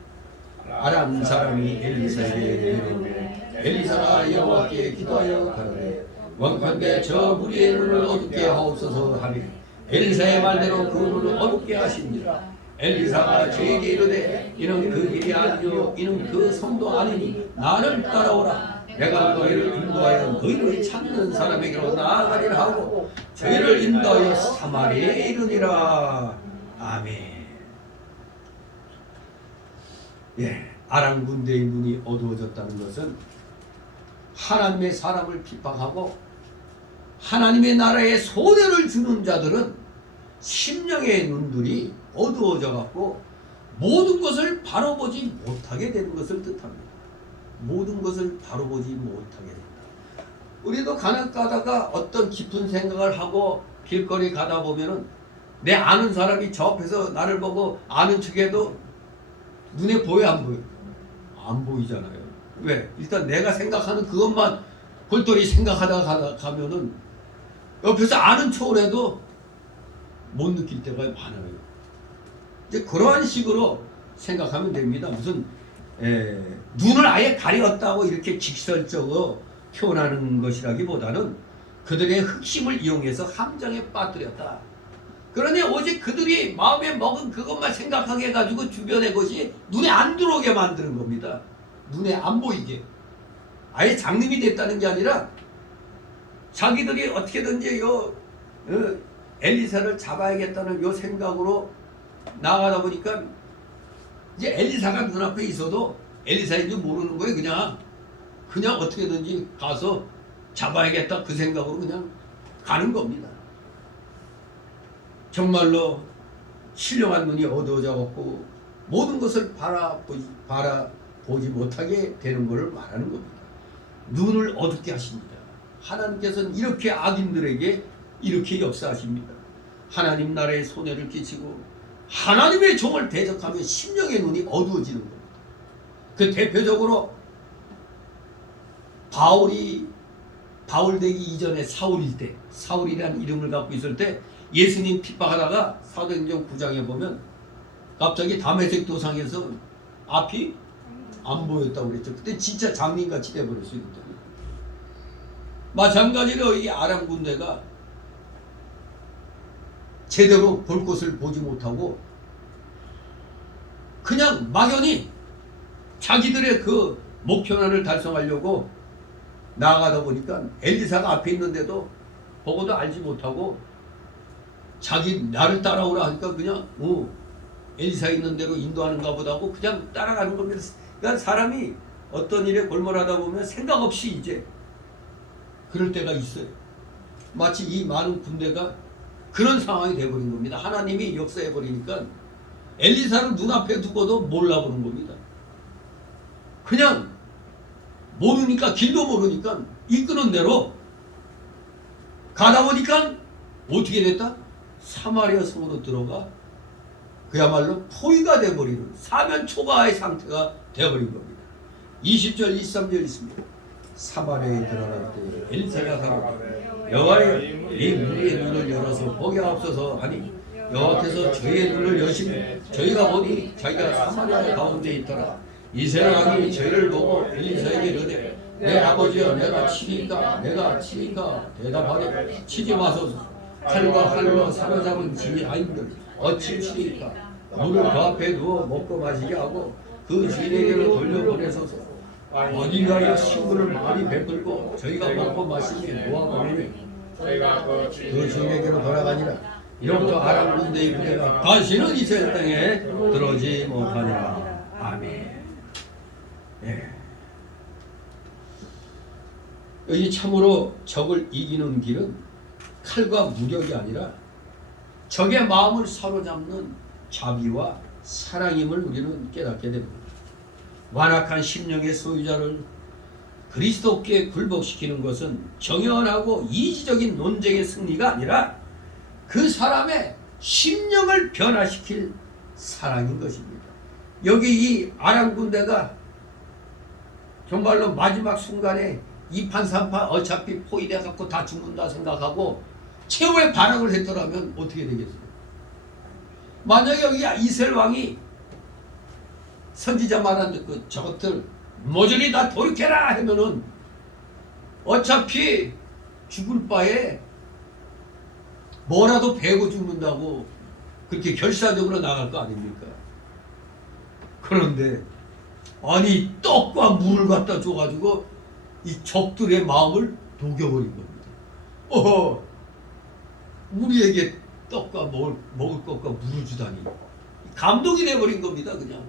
아람 사람이 엘리사에게 이르되 엘리사가 여호와께 기도하여 가로되 원컨대 저 무리의 눈을 어둡게 하옵소서 하니 엘리사의 말대로 그 눈을 어둡게 하시니라. 엘리사가 저에게 이르되 이는 그 길이 아니요 이는 그 성도 아니니 나를 따라오라. 내가 너희를 인도하여 너희를 찾는 사람에게로 나아가리라 하고 저희를 인도하여 사마리아에 이르니라. 아멘. 아람 군대의 눈이 어두워졌다는 것은 하나님의 사람을 핍박하고 하나님의 나라에 손해를 주는 자들은 심령의 눈들이 어두워져 갖고 모든 것을 바로 보지 못하게 되는 것을 뜻합니다. 모든 것을 바로 보지 못하게 된다. 우리도 가다가 어떤 깊은 생각을 하고 길거리 가다 보면은 내 아는 사람이 저 앞에서 나를 보고 아는 척해도 눈에 보여 안 보여? 안 보이잖아요. 왜? 일단 내가 생각하는 그것만 골똘히 생각하다가 가면은 옆에서 아는 척을 해도 못 느낄 때가 많아요. 이제 그러한 식으로 생각하면 됩니다. 무슨 눈을 아예 가렸다고 이렇게 직설적으로 표현하는 것이라기보다는 그들의 흑심을 이용해서 함정에 빠뜨렸다. 그러니 오직 그들이 마음에 먹은 그것만 생각하게 해가지고 주변의 것이 눈에 안 들어오게 만드는 겁니다. 눈에 안 보이게. 아예 장님이 됐다는 게 아니라 자기들이 어떻게든지 엘리사를 잡아야겠다는 요 생각으로 나가다 보니까 이제 엘리사가 눈앞에 있어도 엘리사인지 모르는 거예요. 그냥 어떻게든지 가서 잡아야겠다 그 생각으로 그냥 가는 겁니다. 정말로 신령한 눈이 어두워져갖고 모든 것을 바라보지 못하게 되는 것을 말하는 겁니다. 눈을 어둡게 하십니다. 하나님께서는 이렇게 악인들에게 이렇게 역사하십니다. 하나님 나라에 손해를 끼치고 하나님의 종을 대적하며 심령의 눈이 어두워지는 겁니다. 그 대표적으로 바울 되기 이전에 사울일 때, 사울이라는 이름을 갖고 있을 때 예수님 핍박하다가 사도행전 9장에 보면 갑자기 다메섹 도상에서 앞이 안 보였다고 그랬죠. 그때 진짜 장님같이 돼버렸어요. 마찬가지로 이 아람 군대가 제대로 볼 곳을 보지 못하고 그냥 막연히 자기들의 그 목표를 달성하려고 나아가다 보니까 엘리사가 앞에 있는데도 보고도 알지 못하고 자기 나를 따라오라 하니까 그냥 엘리사 있는 대로 인도하는가 보다 하고 그냥 따라가는 겁니다. 그러니까 사람이 어떤 일에 골몰하다 보면 생각 없이 이제 그럴 때가 있어요. 마치 이 많은 군대가 그런 상황이 돼버린 겁니다. 하나님이 역사해버리니까 엘리사를 눈앞에 두고도 몰라보는 겁니다. 그냥 모르니까, 길도 모르니까 이끄는 대로 가다 보니까 어떻게 됐다? 사마리아 성으로 들어가 그야말로 포위가 돼버리는 사면 초과의 상태가 되어버린 겁니다. 20절 23절 있습니다. 사마리아에 들어갈 때 엘리사가 가로되 여호와여 이 우리의 눈을 열어서 보게 하옵소서 하니 여호와께서 저희의 눈을 여시며 저희가 보니 자기가 사마리아 가운데 있더라. 이스라엘 왕이 저희를 보고 엘리사에게 이르되 내 아버지여 내가 치리까 대답하되 치지 마소서. 칼과 활로 사로잡은 지 아인들 어찌 치리까. 물을 그 앞에 두어 먹고 마시게 하고 그 주인에게로 돌려보내소서. 어디가에 식물을 많이 베풀고 저희가 먹고 마시게 놓아보내니 그 주인에게로 돌아가니라. 이로부터 아람 군대의 부대가 다시는 이스라엘 땅에 들어오지 못하니라. 아멘. 예. 여기 참으로 적을 이기는 길은 칼과 무력이 아니라 적의 마음을 사로잡는 자비와 사랑임을 우리는 깨닫게 됩니다. 완악한 심령의 소유자를 그리스도께 굴복시키는 것은 정연하고 이지적인 논쟁의 승리가 아니라 그 사람의 심령을 변화시킬 사랑인 것입니다. 여기 이 아람 군대가 정말로 마지막 순간에 이판삼판 어차피 포위돼 갖고 다 죽는다 생각하고 최후의 반항을 했더라면 어떻게 되겠어요? 만약에 여기 이스라엘 왕이 선지자 말한 그 저것들 모조리 다 돌이켜라 하면은 어차피 죽을 바에 뭐라도 베고 죽는다고 그렇게 결사적으로 나갈 거 아닙니까? 그런데 아니 떡과 물을 갖다 줘가지고 이 적들의 마음을 녹여버린 겁니다. 우리에게 떡과 먹을 것과 물을 주다니 감동이 돼버린 겁니다. 그냥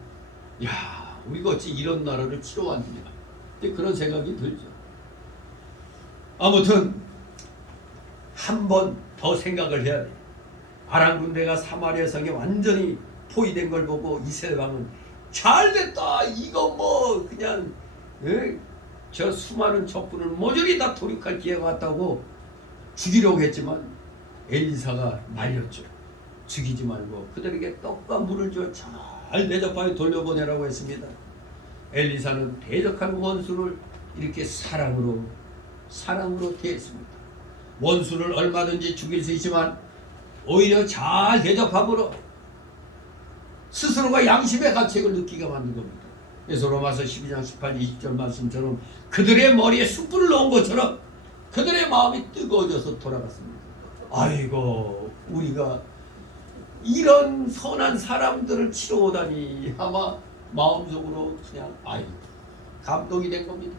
야 우리가 어찌 이런 나라를 치러왔느냐 그런 생각이 들죠. 아무튼 한 번 더 생각을 해야 돼. 아람 군대가 사마리아 성에 완전히 포위된 걸 보고 이스라엘 왕은 잘됐다 이거 뭐 그냥 저 수많은 적군을 모조리 다 도륙할 기회가 왔다고 죽이려고 했지만 엘리사가 말렸죠. 죽이지 말고 그들에게 떡과 물을 줘 잘 대접하여 돌려보내라고 했습니다. 엘리사는 대적한 원수를 이렇게 사랑으로 대했습니다. 원수를 얼마든지 죽일 수 있지만 오히려 잘 대접함으로 스스로가 양심의 가책을 느끼게 만든 겁니다. 그래서 로마서 12장 18, 20절 말씀처럼 그들의 머리에 숯불을 넣은 것처럼 그들의 마음이 뜨거워져서 돌아갔습니다. 아이고 우리가 이런 선한 사람들을 치러오다니 아마 마음속으로 그냥 감동이 된 겁니다.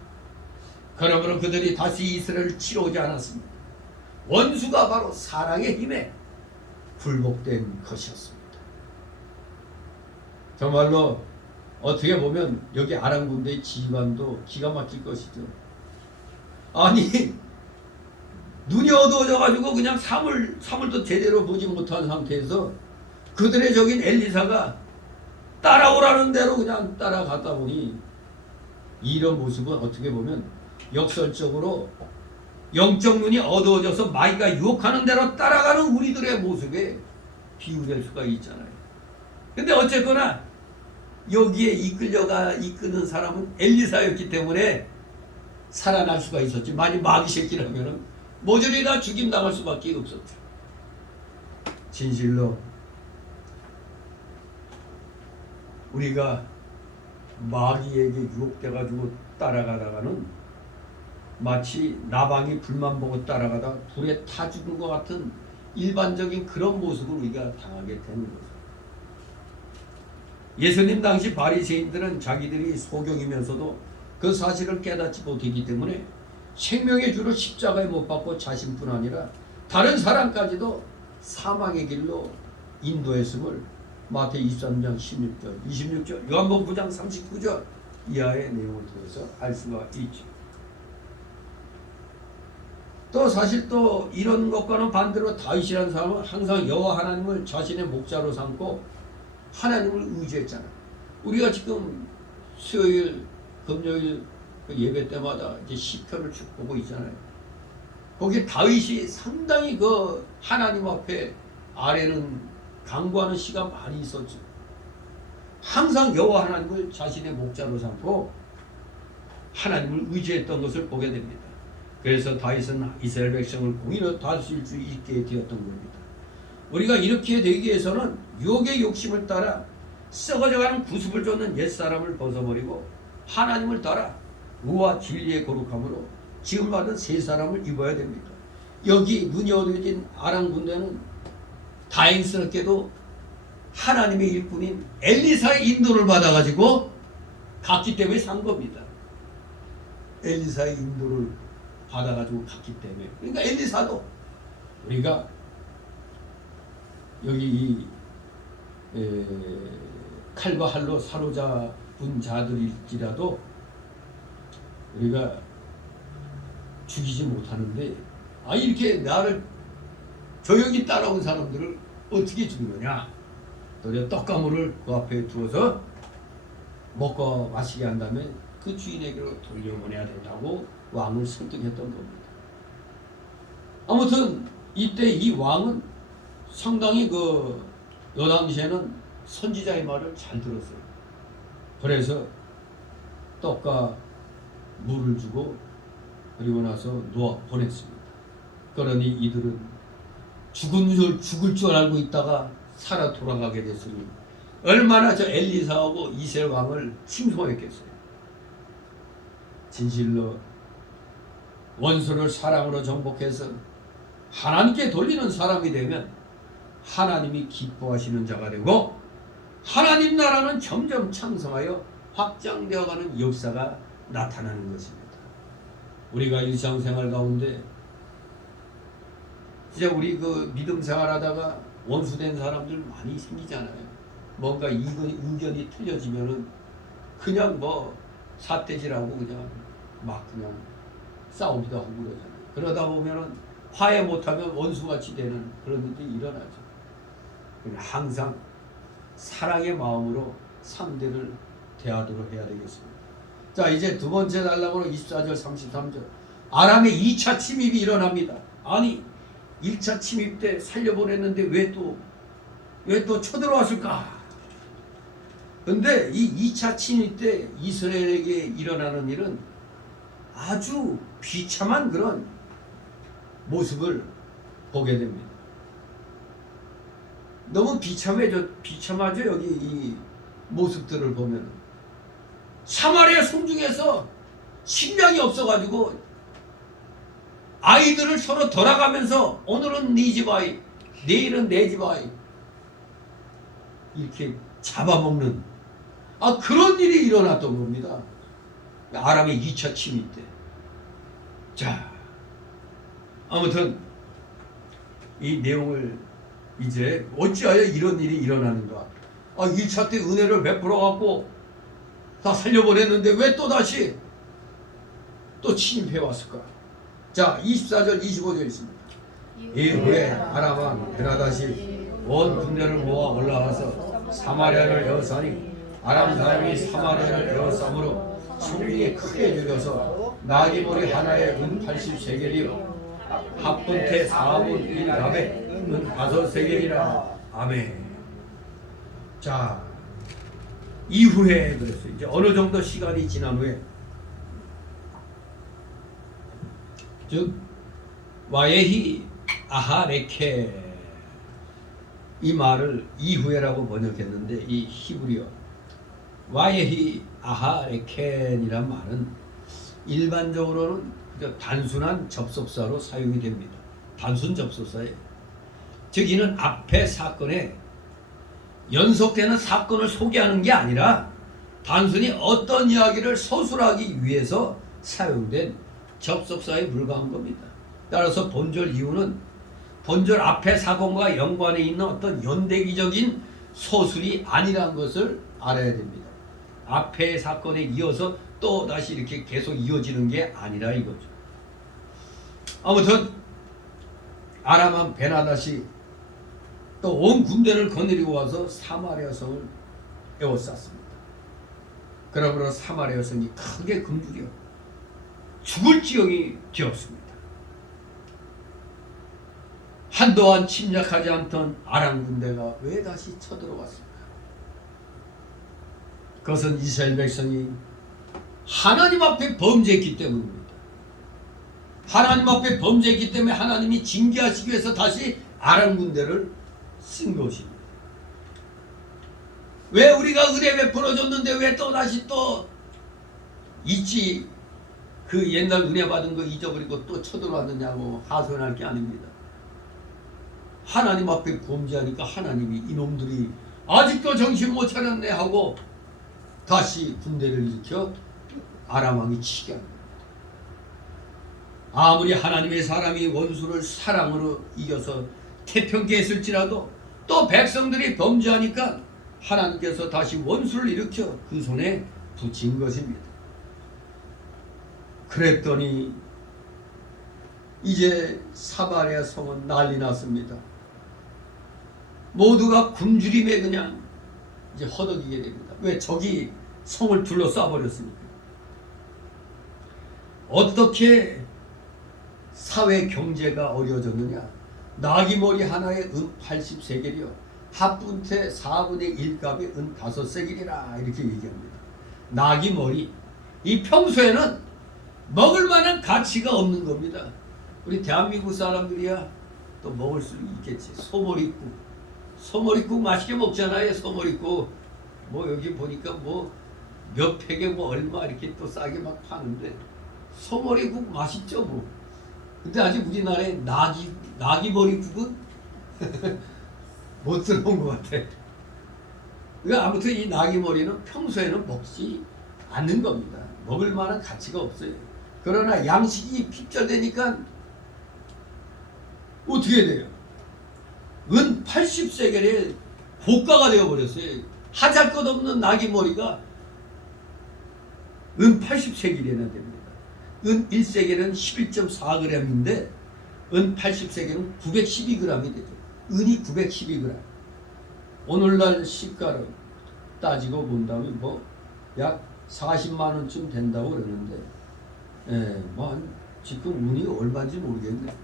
그러므로 그들이 다시 이스라엘을 치러오지 않았습니다. 원수가 바로 사랑의 힘에 굴복된 것이었습니다. 정말로 어떻게 보면 여기 아람 군대의 지휘관도 기가 막힐 것이죠. 아니 눈이 어두워져 가지고 그냥 사물도 제대로 보지 못한 상태에서 그들의 적인 엘리사가 따라오라는 대로 그냥 따라가다 보니 이런 모습은 어떻게 보면 역설적으로 영적 눈이 어두워져서 마귀가 유혹하는 대로 따라가는 우리들의 모습에 비유될 수가 있잖아요. 근데 어쨌거나 여기에 이끄는 사람은 엘리사였기 때문에 살아날 수가 있었지. 만약 마귀 새끼라면 모조리 다 죽임 당할 수밖에 없었죠. 진실로 우리가 마귀에게 유혹돼 가지고 따라가다가는 마치 나방이 불만 보고 따라가다 불에 타 죽은 것 같은 일반적인 그런 모습을 우리가 당하게 되는 거죠. 예수님 당시 바리새인들은 자기들이 소경이면서도 그 사실을 깨닫지 못했기 때문에 생명의 주로 십자가에 못 박고 자신뿐 아니라 다른 사람까지도 사망의 길로 인도했음을 마태복음 23장 16절, 26절, 요한복음 9장 39절 이하의 내용을 통해서 알 수가 있죠. 또 사실 또 이런 것과는 반대로 다윗이라는 사람은 항상 여호와 하나님을 자신의 목자로 삼고 하나님을 의지했잖아요. 우리가 지금 수요일, 금요일 예배 때마다 이제 시편을 쭉 보고 있잖아요. 거기에 다윗이 상당히 그 하나님 앞에 아래는 강구하는 시가 많이 있었죠. 항상 여호와 하나님을 자신의 목자로 삼고 하나님을 의지했던 것을 보게 됩니다. 그래서 다윗은 이스라엘 백성을 공의로 다스릴 수 있게 되었던 겁니다. 우리가 이렇게 되기 위해서는 유혹의 욕심을 따라 썩어져가는 구습을 쫓는 옛사람을 벗어버리고 하나님을 따라 의와 진리의 거룩함으로 지음받은 새 사람을 입어야 됩니다. 여기 눈이 어두워진 아람 군대는 다행스럽게도 하나님의 일꾼인 엘리사의 인도를 받아가지고 갔기 때문에 산 겁니다. 엘리사의 인도를 받아가지고 갔기 때문에. 그러니까 엘리사도 우리가 여기 칼과 할로 사로잡은 자들일지라도 우리가 죽이지 못하는데 이렇게 나를 조용히 따라온 사람들을 어떻게 죽이느냐. 도리어 떡가물을 그 앞에 두어서 먹고 마시게 한 다음에 그 주인에게로 돌려보내야 된다고 왕을 설득했던 겁니다. 아무튼 이때 이 왕은 상당히 요 당시에는 선지자의 말을 잘 들었어요. 그래서 떡과 물을 주고 그리고 나서 놓아 보냈습니다. 그러니 이들은 죽을 줄 알고 있다가 살아 돌아가게 됐으니 얼마나 저 엘리사하고 이스라엘 왕을 칭송했겠어요. 진실로 원수를 사랑으로 정복해서 하나님께 돌리는 사람이 되면 하나님이 기뻐하시는 자가 되고 하나님 나라는 점점 창성하여 확장되어가는 역사가 나타나는 것입니다. 우리가 일상생활 가운데 진짜 우리 그 믿음 생활하다가 원수된 사람들 많이 생기잖아요. 뭔가 의견이 틀려지면은 그냥 삿대질하고 그냥 싸우기도 하고 그러잖아요. 그러다 보면은 화해 못하면 원수같이 되는 그런 일이 일어나죠. 항상 사랑의 마음으로 상대를 대하도록 해야 되겠습니다. 자, 이제 두 번째 단락으로 24절 33절 아람의 2차 침입이 일어납니다. 아니 1차 침입 때 살려보냈는데 왜 또 쳐들어왔을까? 근데 이 2차 침입 때 이스라엘에게 일어나는 일은 아주 비참한 그런 모습을 보게 됩니다. 너무 비참하죠. 여기 이 모습들을 보면 사마리아 성중에서 식량이 없어가지고 아이들을 서로 돌아가면서 오늘은 네 집 아이, 내일은 내 집 아이 이렇게 잡아먹는 그런 일이 일어났던 겁니다. 아람의 2차 침입 때. 자, 아무튼 이 내용을 이제 어찌하여 이런 일이 일어나는가. 1차 때 은혜를 베풀어갖고 다 살려보냈는데 왜 또다시 또 침입해 왔을까? 자, 24절 25절 있습니다. 이후에 아람 왕 베나다시 온 군대를 모아 올라와서 사마리아를 에워싸니 아람 사람이 사마리아를 에워싸므로 성중에 크게 죽여서 나귀머리 하나에 은 80세겔이요 합분태 4분 1갑에 은 5세겔이라. 아멘. 자, 이후에 그랬어요. 이제 어느 정도 시간이 지난 후에 즉 와예히 아하레케 이 말을 이후에라고 번역했는데 이 히브리어 와예히 아하레켄이란 말은 일반적으로는 단순한 접속사로 사용이 됩니다. 단순 접속사예요. 즉 이는 앞의 사건에 연속되는 사건을 소개하는 게 아니라 단순히 어떤 이야기를 서술하기 위해서 사용된 접속사에 불과한 겁니다. 따라서 본절 이유는 본절 앞의 사건과 연관에 있는 어떤 연대기적인 서술이 아니라는 것을 알아야 됩니다. 앞의 사건에 이어서 또 다시 이렇게 계속 이어지는 게 아니라 이거죠. 아무튼 아람 왕 베나닷이 또 온 군대를 거느리고 와서 사마리아 성을 에워쌌습니다. 그러므로 사마리아 성이 크게 굶주려 죽을 지경이 되었습니다. 한동안 침략하지 않던 아람 군대가 왜 다시 쳐들어왔습니까? 그것은 이스라엘 백성이 하나님 앞에 범죄했기 때문입니다. 하나님 앞에 범죄했기 때문에 하나님이 징계하시기 위해서 다시 아람 군대를 쓴 것입니다. 왜 우리가 은혜 베풀어줬는데 왜 또 다시 또 잊지 그 옛날 은혜 받은 거 잊어버리고 또 쳐들어왔느냐고 하소연할 게 아닙니다. 하나님 앞에 범죄하니까 하나님이 이놈들이 아직도 정신 못 차렸네 하고 다시 군대를 일으켜 아람 왕이 치게 합니다. 아무리 하나님의 사람이 원수를 사랑으로 이겨서 태평케 했을지라도 또 백성들이 범죄하니까 하나님께서 다시 원수를 일으켜 그 손에 붙인 것입니다. 그랬더니 이제 사마리아 성은 난리 났습니다. 모두가 굶주림에 그냥 이제 허덕이게 됩니다. 왜? 적이 성을 둘러싸 버렸으니까. 어떻게 사회 경제가 어려워졌느냐? 나귀머리 하나에 은 80세겔이요 합분태 4분의 1값에 은 5세겔이라 이렇게 얘기합니다. 나귀머리 이 평소에는 먹을 만한 가치가 없는 겁니다. 우리 대한민국 사람들이야 또 먹을 수 있겠지. 소머리국 맛있게 먹잖아요. 소머리국 뭐 여기 보니까 뭐 몇 팩에 뭐 얼마 이렇게 또 싸게 막 파는데 소머리국 맛있죠 뭐. 근데 아직 우리나라에 나귀머리국은 못 들어온 것 같아. 그러니까 아무튼 이 나귀머리는 평소에는 먹지 않는 겁니다. 먹을 만한 가치가 없어요. 그러나 양식이 핍절되니까 어떻게 돼요? 은 80세겔의 고가가 되어버렸어요. 하잘것없는 나귀머리가 은 80세겔이나 됩니다. 은 1세겔은 11.4g인데 은 80세겔은 912g이 되죠. 은이 912g. 오늘날 시가로 따지고 본다면 뭐 약 40만 원쯤 된다고 그러는데 뭐 지금 은이 얼마인지 모르겠네.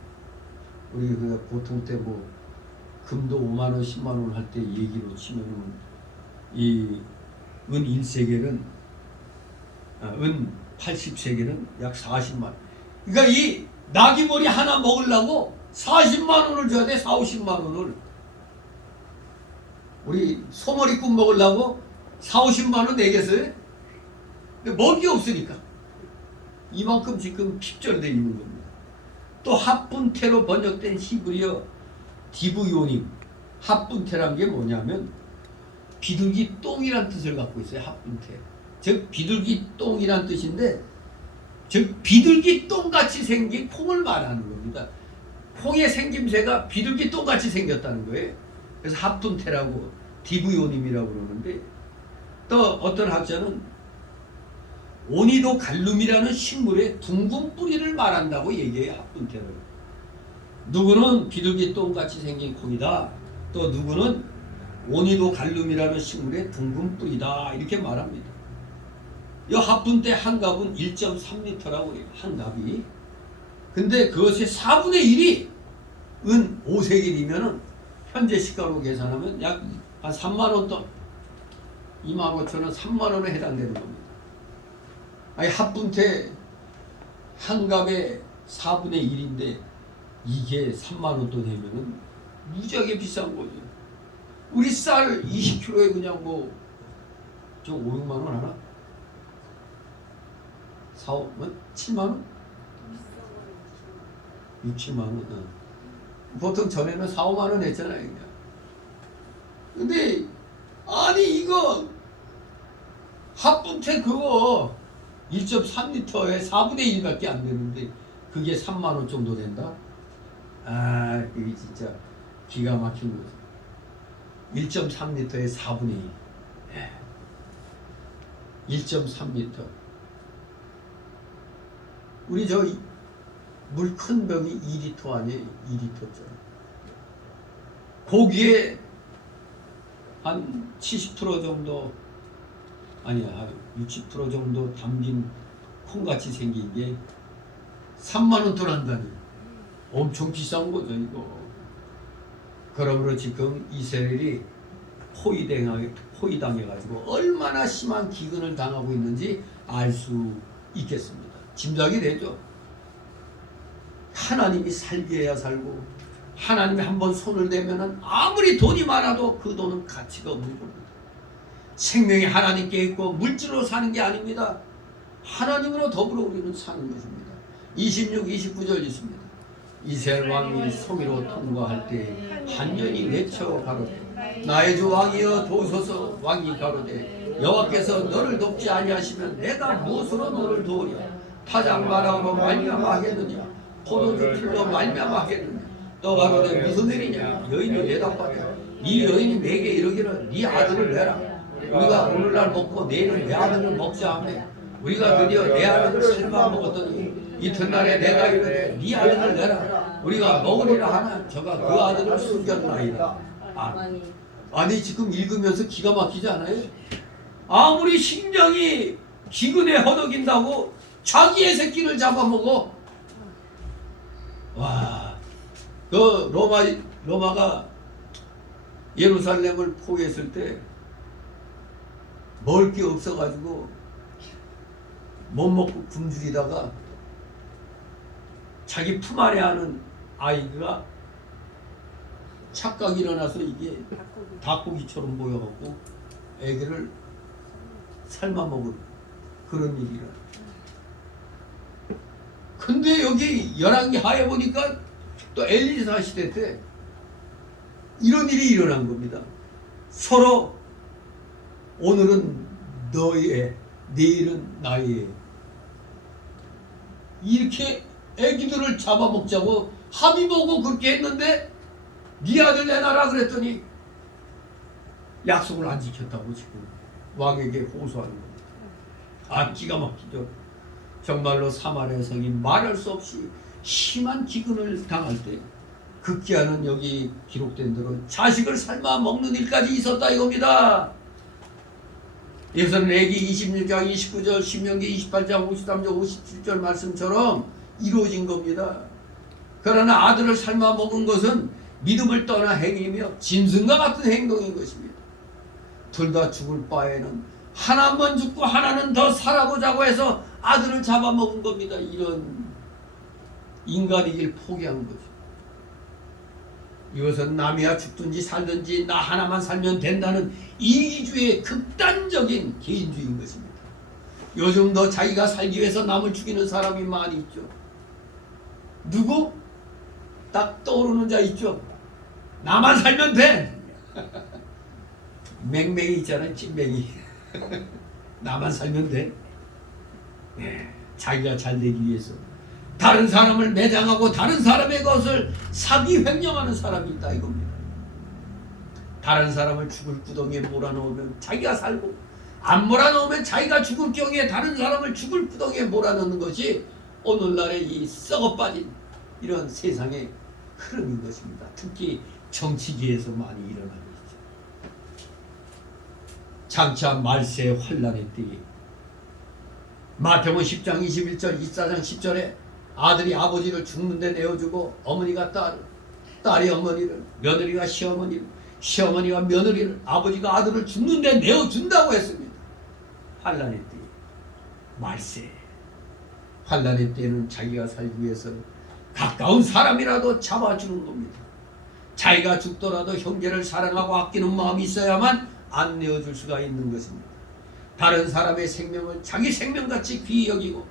우리 그 보통 때 뭐 금도 5만 원, 10만 원 할 때 얘기로 치면은 이 은 1세겔은 은 80세겔은 약 40만 원. 그러니까 이 나귀머리 하나 먹으려고 40만 원을 줘야 돼. 4, 50만 원을. 우리 소머리국 먹으려고 4, 50만 원 내겠어요? 근데 먹을 게 없으니까 이만큼 지금 핍절되어 있는 겁니다. 또 합분태로 번역된 히브리어 디브요님, 합분태란 게 뭐냐면 비둘기 똥이란 뜻을 갖고 있어요. 합분태. 즉 비둘기 똥이란 뜻인데 즉 비둘기 똥같이 생긴 콩을 말하는 겁니다. 콩의 생김새가 비둘기 똥같이 생겼다는 거예요. 그래서 합분태라고 디브요님이라고 그러는데 또 어떤 학자는 오니도 갈룸이라는 식물의 둥근 뿌리를 말한다고 얘기해요. 합분태를. 누구는 비둘기 똥같이 생긴 콩이다. 또 누구는 오니도 갈룸이라는 식물의 둥근 뿌리다. 이렇게 말합니다. 이 합분태 한 갑은 1.3리터라고 해요. 한 갑이. 근데 그것의 4분의 1이 은 5세겔이면은 현재 시가로 계산하면 약 한 3만 원 돈. 25,000원, 3만원에 해당되는 겁니다. 아니 합분태 한 갑에 4분의 1인데 이게 3만원 돈 되면은 무지하게 비싼 거죠. 우리 쌀 20kg에 그냥 뭐 저 5, 6만원 하나? 4, 5, 7만원? 6, 7만원. 보통 전에는 4, 5만원 했잖아요. 그냥. 근데 아니 이거 합분태 그거 1.3L에 4분의 1밖에 안 되는데 그게 3만원 정도 된다? 아 그게 진짜 기가 막힌 거죠. 1.3L에 4분의 1. 1.3L. 우리 저 물 큰 병이 2L 아니에요? 2L짜리. 거기에 한 70% 정도 아니야 한 60% 정도 담긴 콩같이 생긴 게 3만원 돈 한다니 엄청 비싼 거죠 이거. 그러므로 지금 이스라엘이 포위당해가지고 얼마나 심한 기근을 당하고 있는지 알 수 있겠습니다. 짐작이 되죠. 하나님이 살게 해야 살고 하나님이 한번 손을 대면은 아무리 돈이 많아도 그 돈은 가치가 없는 겁니다. 생명이 하나님께 있고 물질로 사는 게 아닙니다. 하나님으로 더불어 우리는 사는 것입니다. 26, 29절 있습니다. 이스라엘 왕이 송이로 통과할 때 한년이 외쳐 가로되 나의 주 왕이여 도우소서. 왕이 가로되 여호와께서 너를 돕지 아니하시면 내가 무엇으로 너를 도우랴. 타작마당으로 말미암아하겠느냐 포도주 풀로 말미암아하겠느냐. 너 가로되 무슨 일이냐. 여인이 대답하되 이 여인이 내게 이르기를 네 아들을 내라. 우리가 오늘날 먹고 내일은 내 아들을 먹자 하며 우리가 드디어 내 아들을 삶아 먹었더니 이튿날에 내가 이르되 네 아들을 내라. 우리가 먹으리라 하나 저가 그 아들을 숨겼나이다. 아니 지금 읽으면서 기가 막히지 않아요? 아무리 심령이 기근에 허덕인다고 자기의 새끼를 잡아먹어. 와, 그 로마가 예루살렘을 포위했을 때 먹을 게 없어가지고 못 먹고 굶주리다가 자기 품 안에 하는 아이가 착각이 일어나서 이게 닭고기처럼 보여갖고 애기를 삶아 먹은 그런 일이라. 근데 여기 열왕기 하에 보니까 또 엘리사 시대 때 이런 일이 일어난 겁니다. 서로 오늘은 너의, 내일은 나의. 이렇게 애기들을 잡아먹자고 합의 보고 그렇게 했는데 네 아들 내놔라 그랬더니 약속을 안 지켰다고 지금 왕에게 호소하는 겁니다. 아 기가 막히죠. 정말로 사마리아 성이 말할 수 없이 심한 기근을 당할 때 극기야는 여기 기록된 대로 자식을 삶아 먹는 일까지 있었다 이겁니다. 예선 레기 26장 29절, 신명기 28장 53절 57절 말씀처럼 이루어진 겁니다. 그러나 아들을 삶아 먹은 것은 믿음을 떠나 행위며 짐승과 같은 행동인 것입니다. 둘 다 죽을 바에는 하나만 죽고 하나는 더 살아보자고 해서 아들을 잡아먹은 겁니다. 이런 인간이길 포기한 거죠. 이것은 남이야 죽든지 살든지 나 하나만 살면 된다는 이기주의 극단적인 개인주의인 것입니다. 요즘도 자기가 살기 위해서 남을 죽이는 사람이 많이 있죠. 누구? 딱 떠오르는 자 있죠. 나만 살면 돼. 맹맹이 있잖아요. 찐맹이. 나만 살면 돼. 자기가 잘 되기 위해서 다른 사람을 매장하고 다른 사람의 것을 사기 횡령하는 사람이 있다 이겁니다. 다른 사람을 죽을 구덩이에 몰아넣으면 자기가 살고 안 몰아넣으면 자기가 죽을 경우에 다른 사람을 죽을 구덩이에 몰아넣는 것이 오늘날의 이 썩어빠진 이런 세상의 흐름인 것입니다. 특히 정치계에서 많이 일어나고 있죠. 장차 말세 환란의 때에 마태복음 10장 21절 24장 10절에 아들이 아버지를 죽는데 내어주고 어머니가 딸을, 딸이 어머니를, 며느리가 시어머니를, 시어머니가 며느리를, 아버지가 아들을 죽는데 내어준다고 했습니다. 환란의 때, 말세. 환란의 때는 자기가 살기 위해서 가까운 사람이라도 잡아주는 겁니다. 자기가 죽더라도 형제를 사랑하고 아끼는 마음이 있어야만 안 내어줄 수가 있는 것입니다. 다른 사람의 생명을 자기 생명같이 귀히 여기고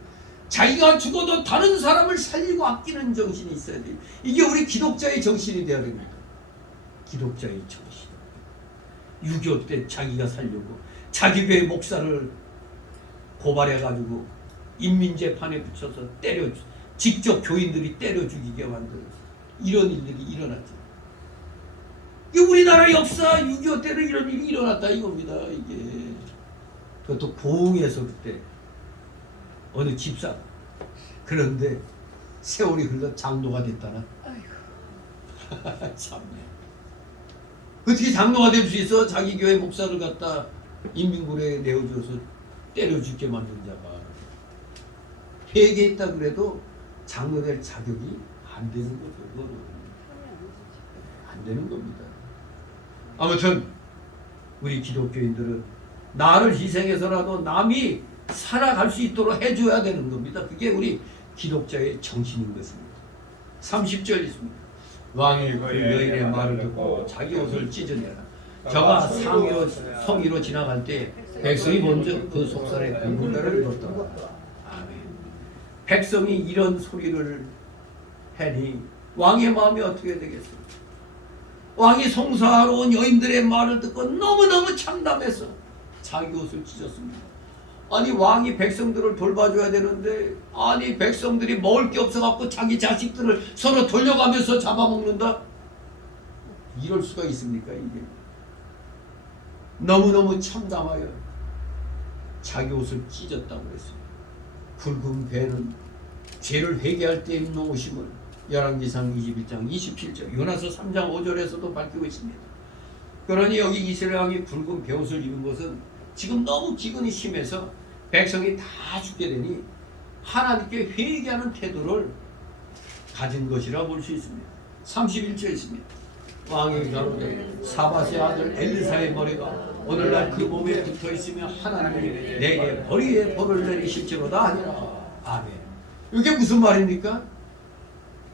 자기가 죽어도 다른 사람을 살리고 아끼는 정신이 있어야 돼요. 이게 우리 기독자의 정신이 되어야 됩니다. 기독자의 정신. 6.25 때 자기가 살려고 자기 교회 목사를 고발해가지고 인민재판에 붙여서 직접 교인들이 때려 죽이게 만든 이런 일들이 일어났죠. 이게 우리나라 역사 6.25 때는 이런 일이 일어났다 이겁니다. 이게 그것도 고흥에서 그때 어느 집사. 그런데 세월이 흘러 장로가 됐다나. 참네. 어떻게 장로가 될 수 있어? 자기 교회 목사를 갖다 인민군에 내어줘서 때려 죽게 만든 자가. 회개했다 그래도 장로 될 자격이 안 되는 거죠. 그거는. 안 되는 겁니다. 아무튼 우리 기독교인들은 나를 희생해서라도 남이 살아갈 수 있도록 해줘야 되는 겁니다. 그게 우리 기독자의 정신인 것입니다. 30절 있습니다. 왕이 그 여인의 말을 듣고 자기 옷을 찢어내라. 저가 성위로 지나갈 때 백성이 먼저 그 속살에 군군대를 들었더라. 아멘. 백성이 이런 소리를 하니 왕의 마음이 어떻게 되겠습니까? 왕이 송사하러 온 여인들의 말을 듣고 너무너무 참담해서 자기 옷을 찢었습니다. 아니 왕이 백성들을 돌봐줘야 되는데 아니 백성들이 먹을 게 없어갖고 자기 자식들을 서로 돌려가면서 잡아먹는다? 이럴 수가 있습니까 이게? 너무너무 참담하여 자기 옷을 찢었다고 했어요. 굵은 배는 죄를 회개할 때 입는 옷임을 열왕기상 21장 27절 요나서 3장 5절에서도 밝히고 있습니다. 그러니 여기 이스라엘 왕이 굵은 베옷을 입은 것은 지금 너무 기근이 심해서 백성이 다 죽게 되니 하나님께 회개하는 태도를 가진 것이라 볼 수 있습니다. 31절 있습니다. 왕이 가로되 사밧의 아들 엘리사의 머리가 오늘날 그 몸에 붙어있으며 하나님이 내게 벌이의 벌을 내리실지로다 하니라. 아멘. 이게 무슨 말입니까?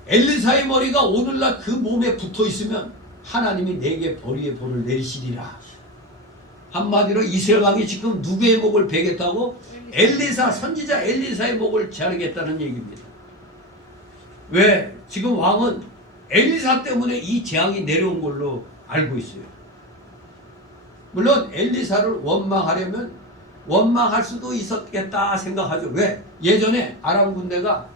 엘리사의 머리가 오늘날 그 몸에 붙어있으면 하나님이 내게 벌이의 벌을 내리시리라. 한마디로 이스라엘 왕이 지금 누구의 목을 베겠다고? 엘리사, 선지자 엘리사의 목을 자르겠다는 얘기입니다. 왜? 지금 왕은 엘리사 때문에 이 재앙이 내려온 걸로 알고 있어요. 물론 엘리사를 원망하려면 원망할 수도 있었겠다 생각하죠. 왜? 예전에 아람 군대가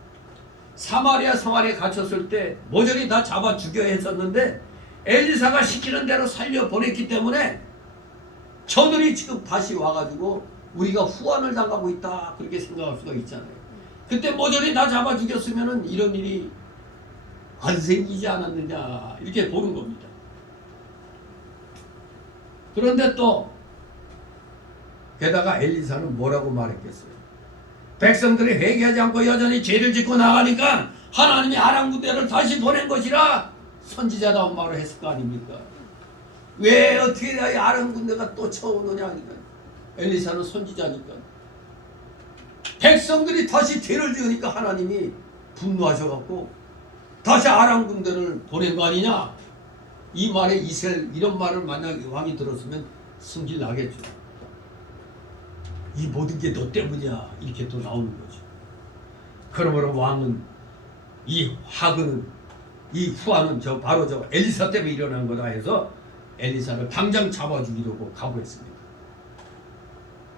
사마리아 성안에 갇혔을 때 모조리 다 잡아 죽여야 했었는데 엘리사가 시키는 대로 살려보냈기 때문에 저들이 지금 다시 와가지고 우리가 후환을 당하고 있다 그렇게 생각할 수가 있잖아요. 그때 모조리 다 잡아 죽였으면 이런 일이 안 생기지 않았느냐 이렇게 보는 겁니다. 그런데 또 게다가 엘리사는 뭐라고 말했겠어요? 백성들이 회개하지 않고 여전히 죄를 짓고 나가니까 하나님이 아람 군대를 다시 보낸 것이라 선지자다운 말을 했을 거 아닙니까? 왜 어떻게 아람 군대가 또 쳐오느냐 하니까 엘리사는 선지자니까 백성들이 다시 죄를 지으니까 하나님이 분노하셔갖고 다시 아람 군대를 보낸 거 아니냐? 이 말에 이스라엘 이런 말을 만약에 왕이 들었으면 승질 나겠죠. 이 모든 게 너 때문이야 이렇게 또 나오는 거죠. 그러므로 왕은 이 화근은 이 후환은 바로 저 엘리사 때문에 일어난 거다 해서 엘리사를 당장 잡아 죽이려고 각오했습니다.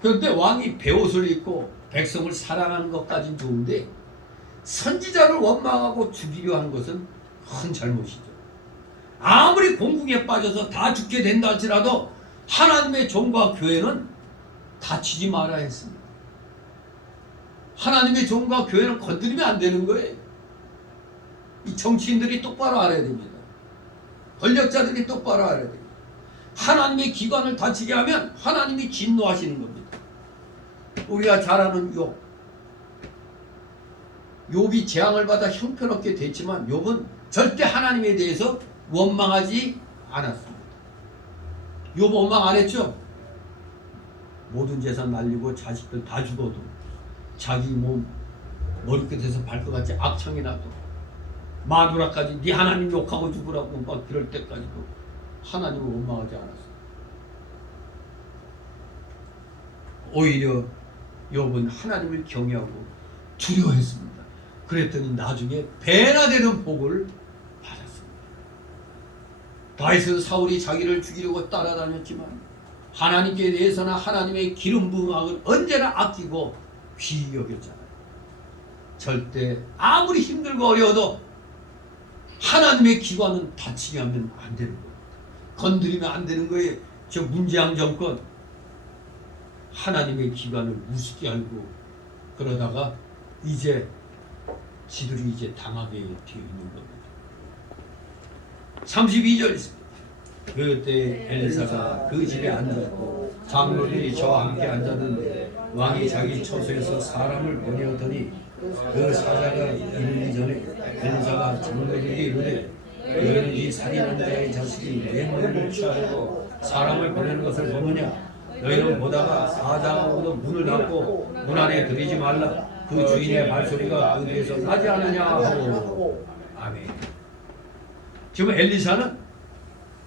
그런데 왕이 베옷을 입고 백성을 사랑하는 것까진 좋은데 선지자를 원망하고 죽이려 하는 것은 큰 잘못이죠. 아무리 공궁에 빠져서 다 죽게 된다 할지라도 하나님의 종과 교회는 다치지 말아야 했습니다. 하나님의 종과 교회는 건드리면 안 되는 거예요. 이 정치인들이 똑바로 알아야 됩니다. 권력자들이 똑바로 알아야 됩니다. 하나님의 기관을 다치게 하면 하나님이 진노하시는 겁니다. 우리가 잘 아는 욥이 재앙을 받아 형편없게 됐지만 욥은 절대 하나님에 대해서 원망하지 않았습니다. 욥 원망 안 했죠? 모든 재산 날리고 자식들 다 죽어도 자기 몸 머리끝에서 발끝까지 악창이 나도 마누라까지 네 하나님 욕하고 죽으라고 막 그럴 때까지도 하나님을 원망하지 않았어요. 오히려 욥은 하나님을 경외하고 두려워했습니다. 그랬더니 나중에 배나 되는 복을 받았습니다. 다윗은 사울이 자기를 죽이려고 따라다녔지만 하나님께 대해서나 하나님의 기름 부은 악을 언제나 아끼고 귀히 여겼잖아요. 절대 아무리 힘들고 어려워도 하나님의 기관은 다치게 하면 안 되는 겁니다. 건드리면 안 되는 거예요. 저 문재양 정권 하나님의 기관을 우습게 알고 그러다가 이제 지들이 이제 당하게 되어 있는 겁니다. 32절 있습니다. 그때 엘리사가 그 집에 앉았고 장로들이 저와 함께 앉았는데 왕이 자기 처소에서 사람을 보내었더니 그 사자가 이르기 전에 엘리사가 장로들에게 이르되 너희는 이 살인한 자의 자식이 내 머리를 취하려고 사람을 보내는 것을 보느냐? 너희는 보다가 사자가 오도 문을 닫고 문 안에 들이지 말라. 그 주인의 발소리가 그 뒤에서 나지 않느냐 하고. 아멘. 지금 엘리사는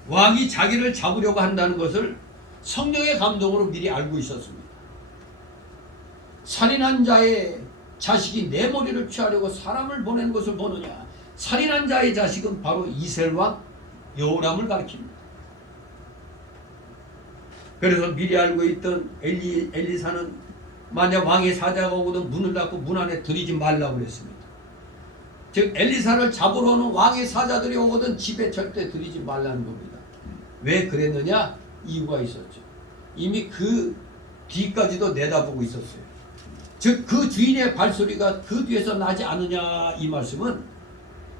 왕이 자기를 잡으려고 한다는 것을 성령의 감동으로 미리 알고 있었습니다. 살인한 자의 자식이 내 머리를 취하려고 사람을 보내는 것을 보느냐. 살인한 자의 자식은 바로 이스라엘 왕 여호람을 가리킵니다. 그래서 미리 알고 있던 엘리사는 만약 왕의 사자가 오거든 문을 닫고 문 안에 들이지 말라고 그랬습니다. 즉 엘리사를 잡으러 오는 왕의 사자들이 오거든 집에 절대 들이지 말라는 겁니다. 왜 그랬느냐? 이유가 있었죠. 이미 그 뒤까지도 내다보고 있었어요. 즉 그 주인의 발소리가 그 뒤에서 나지 않느냐 이 말씀은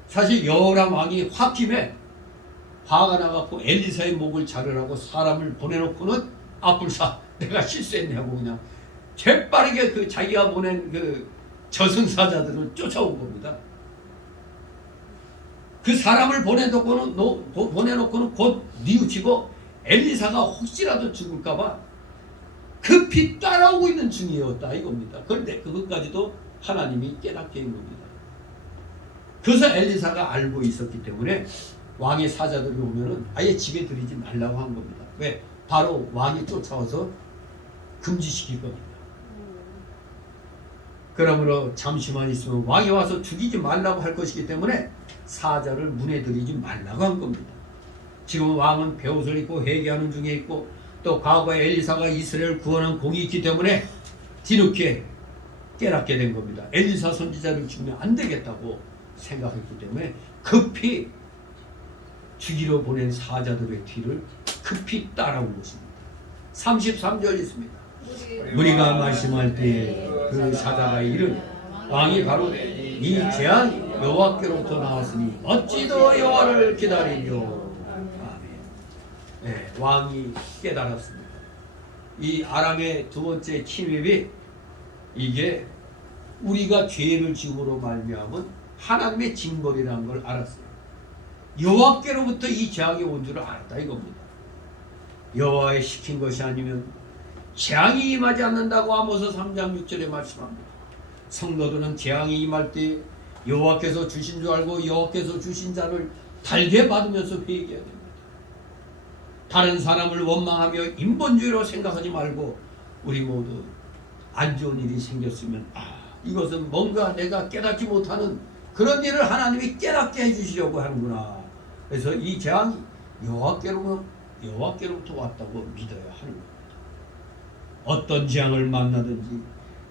사실 여호람 왕이 홧김에 화가 나갖고 엘리사의 목을 자르라고 사람을 보내놓고는 앞불사 내가 실수했냐고 그냥 재빠르게 그 자기가 보낸 그 저승사자들을 쫓아온 겁니다. 그 사람을 보내놓고는 곧 뉘우치고 엘리사가 혹시라도 죽을까봐 급히 따라오고 있는 중이었다 이겁니다. 그런데 그것까지도 하나님이 깨닫게 한 겁니다. 그래서 엘리사가 알고 있었기 때문에 왕의 사자들이 오면은 아예 집에 들이지 말라고 한 겁니다. 왜? 바로 왕이 쫓아와서 금지시킬 겁니다. 그러므로 잠시만 있으면 왕이 와서 죽이지 말라고 할 것이기 때문에 사자를 문에 들이지 말라고 한 겁니다. 지금 왕은 베옷을 입고 회개하는 중에 있고 또 과거에 엘리사가 이스라엘을 구원한 공이 있기 때문에 뒤늦게 깨닫게 된 겁니다. 엘리사 선지자를 죽이면 안 되겠다고 생각했기 때문에 급히 죽이러 보낸 사자들의 뒤를 급히 따라온 것입니다. 33절 있습니다. 무리가 말씀할 때에 그 사자가 이르되 왕이 가로되 이 재앙이 여호와께로부터 나왔으니 어찌 더 여호와를 기다리뇨. 아멘. 네, 왕이 깨달았습니다. 이 아람의 두 번째 침입이 이게 우리가 죄를 지음으로 말미암은 하나님의 징벌이라는 걸 알았어요. 여호와께로부터 이 재앙이 온 줄을 알았다 이겁니다. 여호와의 시킨 것이 아니면 재앙이 임하지 않는다고 아모스 3장 6절에 말씀합니다. 성도들은 재앙이 임할 때 여호와께서 주신 줄 알고 여호와께서 주신 자를 달게 받으면서 회개해야 됩니다. 다른 사람을 원망하며 인본주의로 생각하지 말고 우리 모두 안 좋은 일이 생겼으면 이것은 뭔가 내가 깨닫지 못하는 그런 일을 하나님이 깨닫게 해주시려고 하는구나. 그래서 이 재앙이 여호와께로부터 왔다고 믿어야 하는 겁니다. 어떤 재앙을 만나든지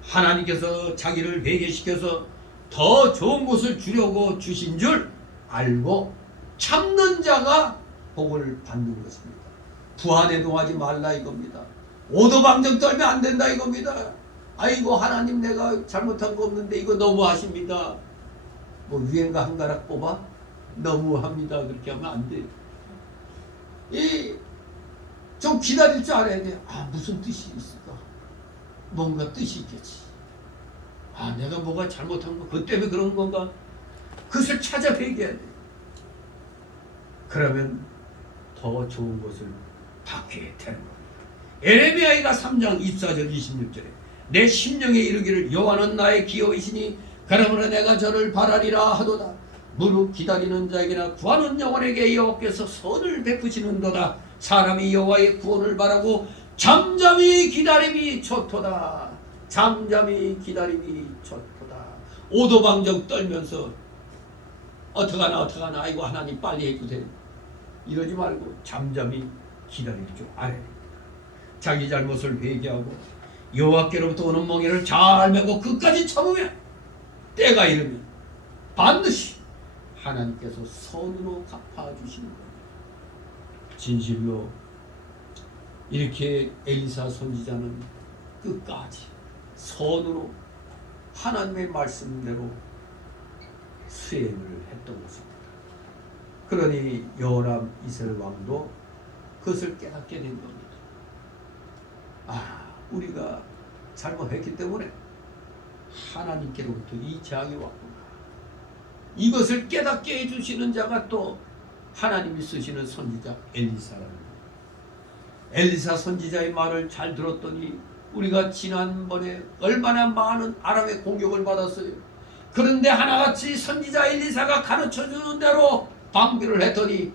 하나님께서 자기를 회개시켜서 더 좋은 것을 주려고 주신 줄 알고 참는 자가 복을 받는 것입니다. 부안해동하지 말라 이겁니다. 오도방정 떨면 안 된다 이겁니다. 아이고 하나님 내가 잘못한 거 없는데 이거 너무하십니다. 뭐 유행가 한 가락 뽑아? 너무합니다. 그렇게 하면 안 돼요. 좀 기다릴 줄 알아야 돼요. 무슨 뜻이 있을까? 뭔가 뜻이 있겠지. 내가 뭐가 잘못한 거, 그것 때문에 그런 건가? 그것을 찾아 회개해야 돼요. 그러면 더 좋은 것을 받게 되는 겁니다. 에레미야가 3장 24절 26절에 내 심령에 이르기를 여호와는 나의 기업이시니 그러므로 내가 저를 바라리라 하도다. 무릇 기다리는 자에게나 구하는 영혼에게 여호와께서 선을 베푸시는도다. 사람이 여호와의 구원을 바라고 잠잠히 기다림이 좋도다. 잠잠히 기다림이 좋도다. 오도방정 떨면서 어떡하나 아이고 하나님 빨리 해주세요 이러지 말고 잠잠히 기다릴 줄 알아야 됩니다. 자기 잘못을 회개하고 여호와께로부터 오는 멍에를 잘 메고 끝까지 참으면 때가 이르면 반드시 하나님께서 선으로 갚아주시는 겁니다. 진실로 이렇게 엘리사 선지자는 끝까지 선으로 하나님의 말씀대로 수행을 했던 것입니다. 그러니 여호람 이스라엘 왕도 그것을 깨닫게 된 겁니다. 우리가 잘못했기 때문에 하나님께로부터 이 재앙이 왔구나. 이것을 깨닫게 해주시는 자가 또 하나님이 쓰시는 선지자 엘리사랍니다. 엘리사 선지자의 말을 잘 들었더니 우리가 지난번에 얼마나 많은 아람의 공격을 받았어요. 그런데 하나같이 선지자 엘리사가 가르쳐주는 대로 방비를 했더니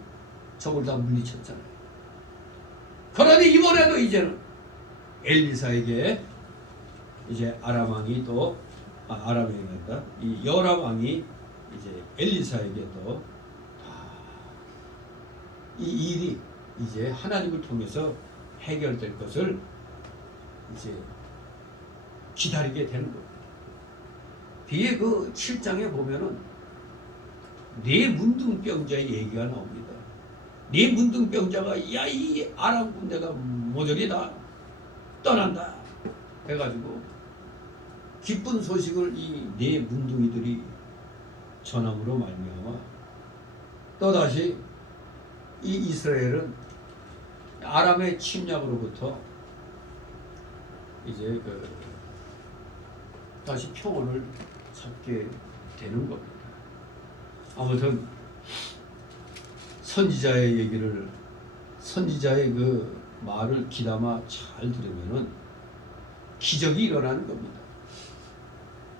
적을 다 물리쳤잖아요. 그러니 이번에도 이제는 엘리사에게 이제 아람 왕이 또 아람이 아니라 이 여호람 왕이 이제 엘리사에게 또 이 일이 이제 하나님을 통해서 해결될 것을 이제 기다리게 되는 겁니다. 뒤에 그 7장에 보면은 네 문둥병자의 얘기가 나옵니다. 네 문둥병자가 야 이 아람 군대가 모조리 다 떠난다 해가지고 기쁜 소식을 이 네 문둥이들이 전함으로 말미암아 또다시 이 이스라엘은 아람의 침략으로부터 이제 다시 평온을 찾게 되는 겁니다. 아무튼 선지자의 얘기를 선지자의 그 말을 귀담아 잘 들으면은 기적이 일어나는 겁니다.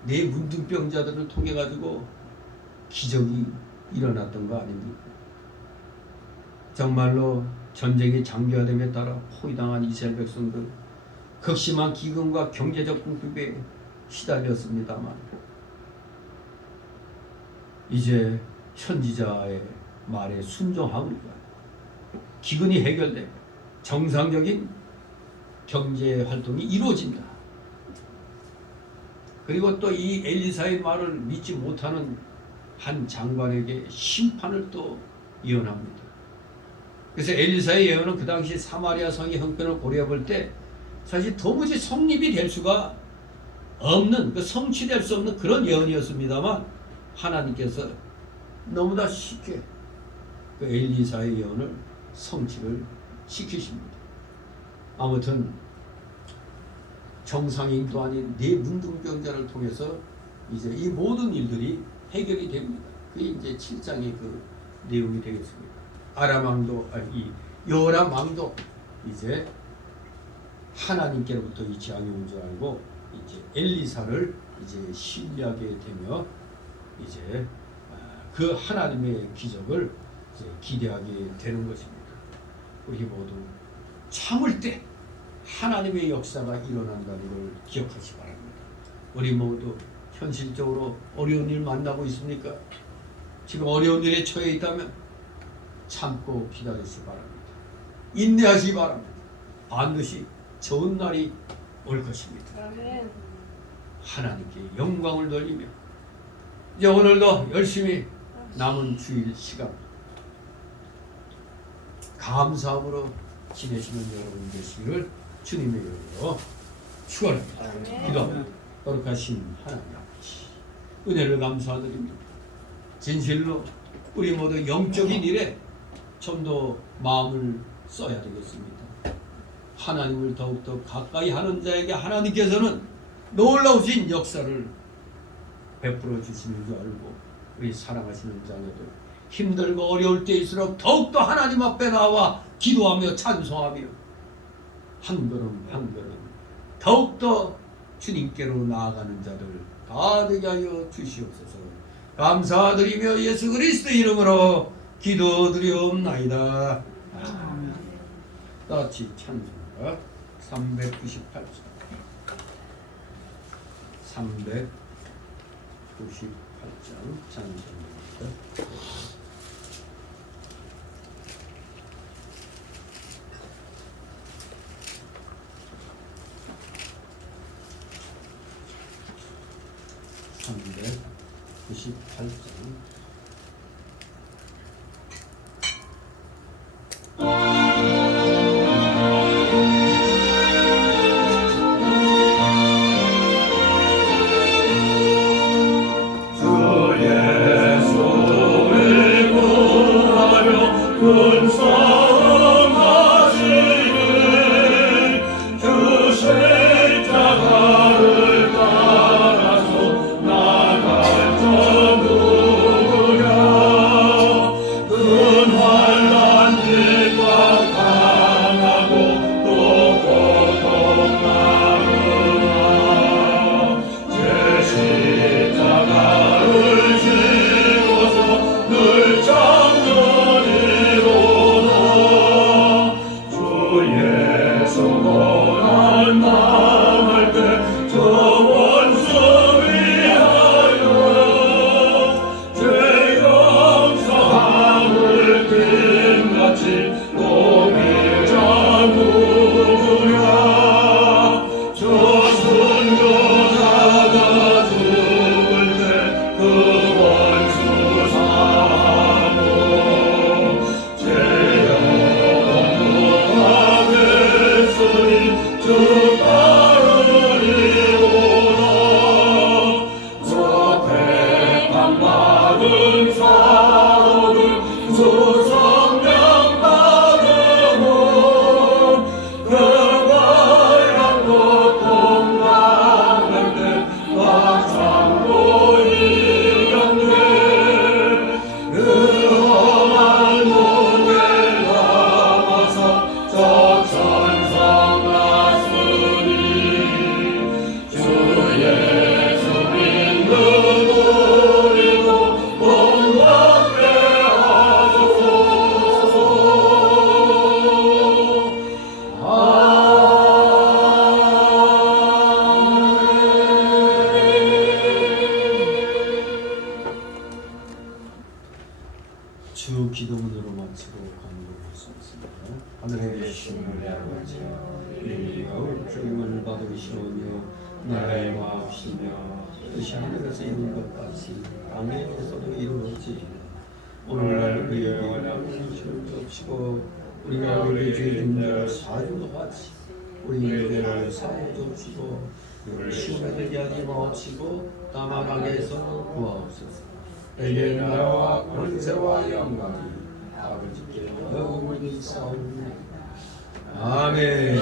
네 문둥병자들을 통해 가지고 기적이 일어났던 거 아닙니까? 정말로 전쟁이 장기화됨에 따라 포위당한 이스라엘 백성들 극심한 기근과 경제적 궁핍에 시달렸습니다만 이제 선지자의 말에 순종하니까 기근이 해결되고 정상적인 경제 활동이 이루어진다. 그리고 또 이 엘리사의 말을 믿지 못하는 한 장관에게 심판을 또 예언합니다. 그래서 엘리사의 예언은 그 당시 사마리아 성의 형편을 고려해 볼 때 사실 도무지 성립이 될 수가 없는 성취될 수 없는 그런 예언이었습니다만 하나님께서 너무나 쉽게 그 엘리사의 예언을 성취를 시키십니다. 아무튼 정상인도 아닌 네 문둥병자를 통해서 이제 이 모든 일들이 해결이 됩니다. 그게 이제 7장의 그 내용이 되겠습니다. 아람 왕도 이 여호람 왕도 이제 하나님께로부터 이 재앙이 온 줄 알고 이제 엘리사를 이제 신뢰하게 되며 이제 그 하나님의 기적을 이제 기대하게 되는 것입니다. 우리 모두 참을 때 하나님의 역사가 일어난다는 걸 기억하시 바랍니다. 우리 모두 현실적으로 어려운 일 만나고 있습니까? 지금 어려운 일에 처해 있다면 참고 기다리시 바랍니다. 인내하시 바랍니다. 반드시 좋은 날이 올 것입니다. 아멘. 하나님께 영광을 돌리며 이제 오늘도 열심히 남은 주일 시간 감사함으로 지내시는 여러분 되시기를 주님의 이름으로 축원합니다. 기도합니다. 거룩하신 하나님 아버지 은혜를 감사드립니다. 진실로 우리 모두 영적인 일에 좀 더 마음을 써야 되겠습니다. 하나님을 더욱더 가까이 하는 자에게 하나님께서는 놀라우신 역사를 베풀어 주시는 줄 알고 우리 사랑하시는 자녀들 힘들고 어려울 때일수록 더욱더 하나님 앞에 나와 기도하며 찬송하며 한 걸음 한 걸음 더욱더 주님께로 나아가는 자들 다 되게 하여 주시옵소서. 감사드리며 예수 그리스도 이름으로 기도드리옵나이다. 아멘. 같이 찬송가 398장 398장 찬송입니다. 주 기도문으로 마치고 간구하셨습니다. 하늘에 계신 우리 아버지, 이름이 거룩함을 받으시오며 나라의 마옵시며 뜻이 하늘에서 이룬 것 같이 땅에서도 이루어지이다. 오늘날 우리의 원하는 주를 줍시고 우리가 우리 죄 중에 사유도 하지 우리 죄를 사유 줍시고 우리 시험에 들게 하지 마옵시고 다만 악에서 구하옵소서. 내게 나라와 권세와 영광이 아버지께 영원히 있사옵나이다. 아멘.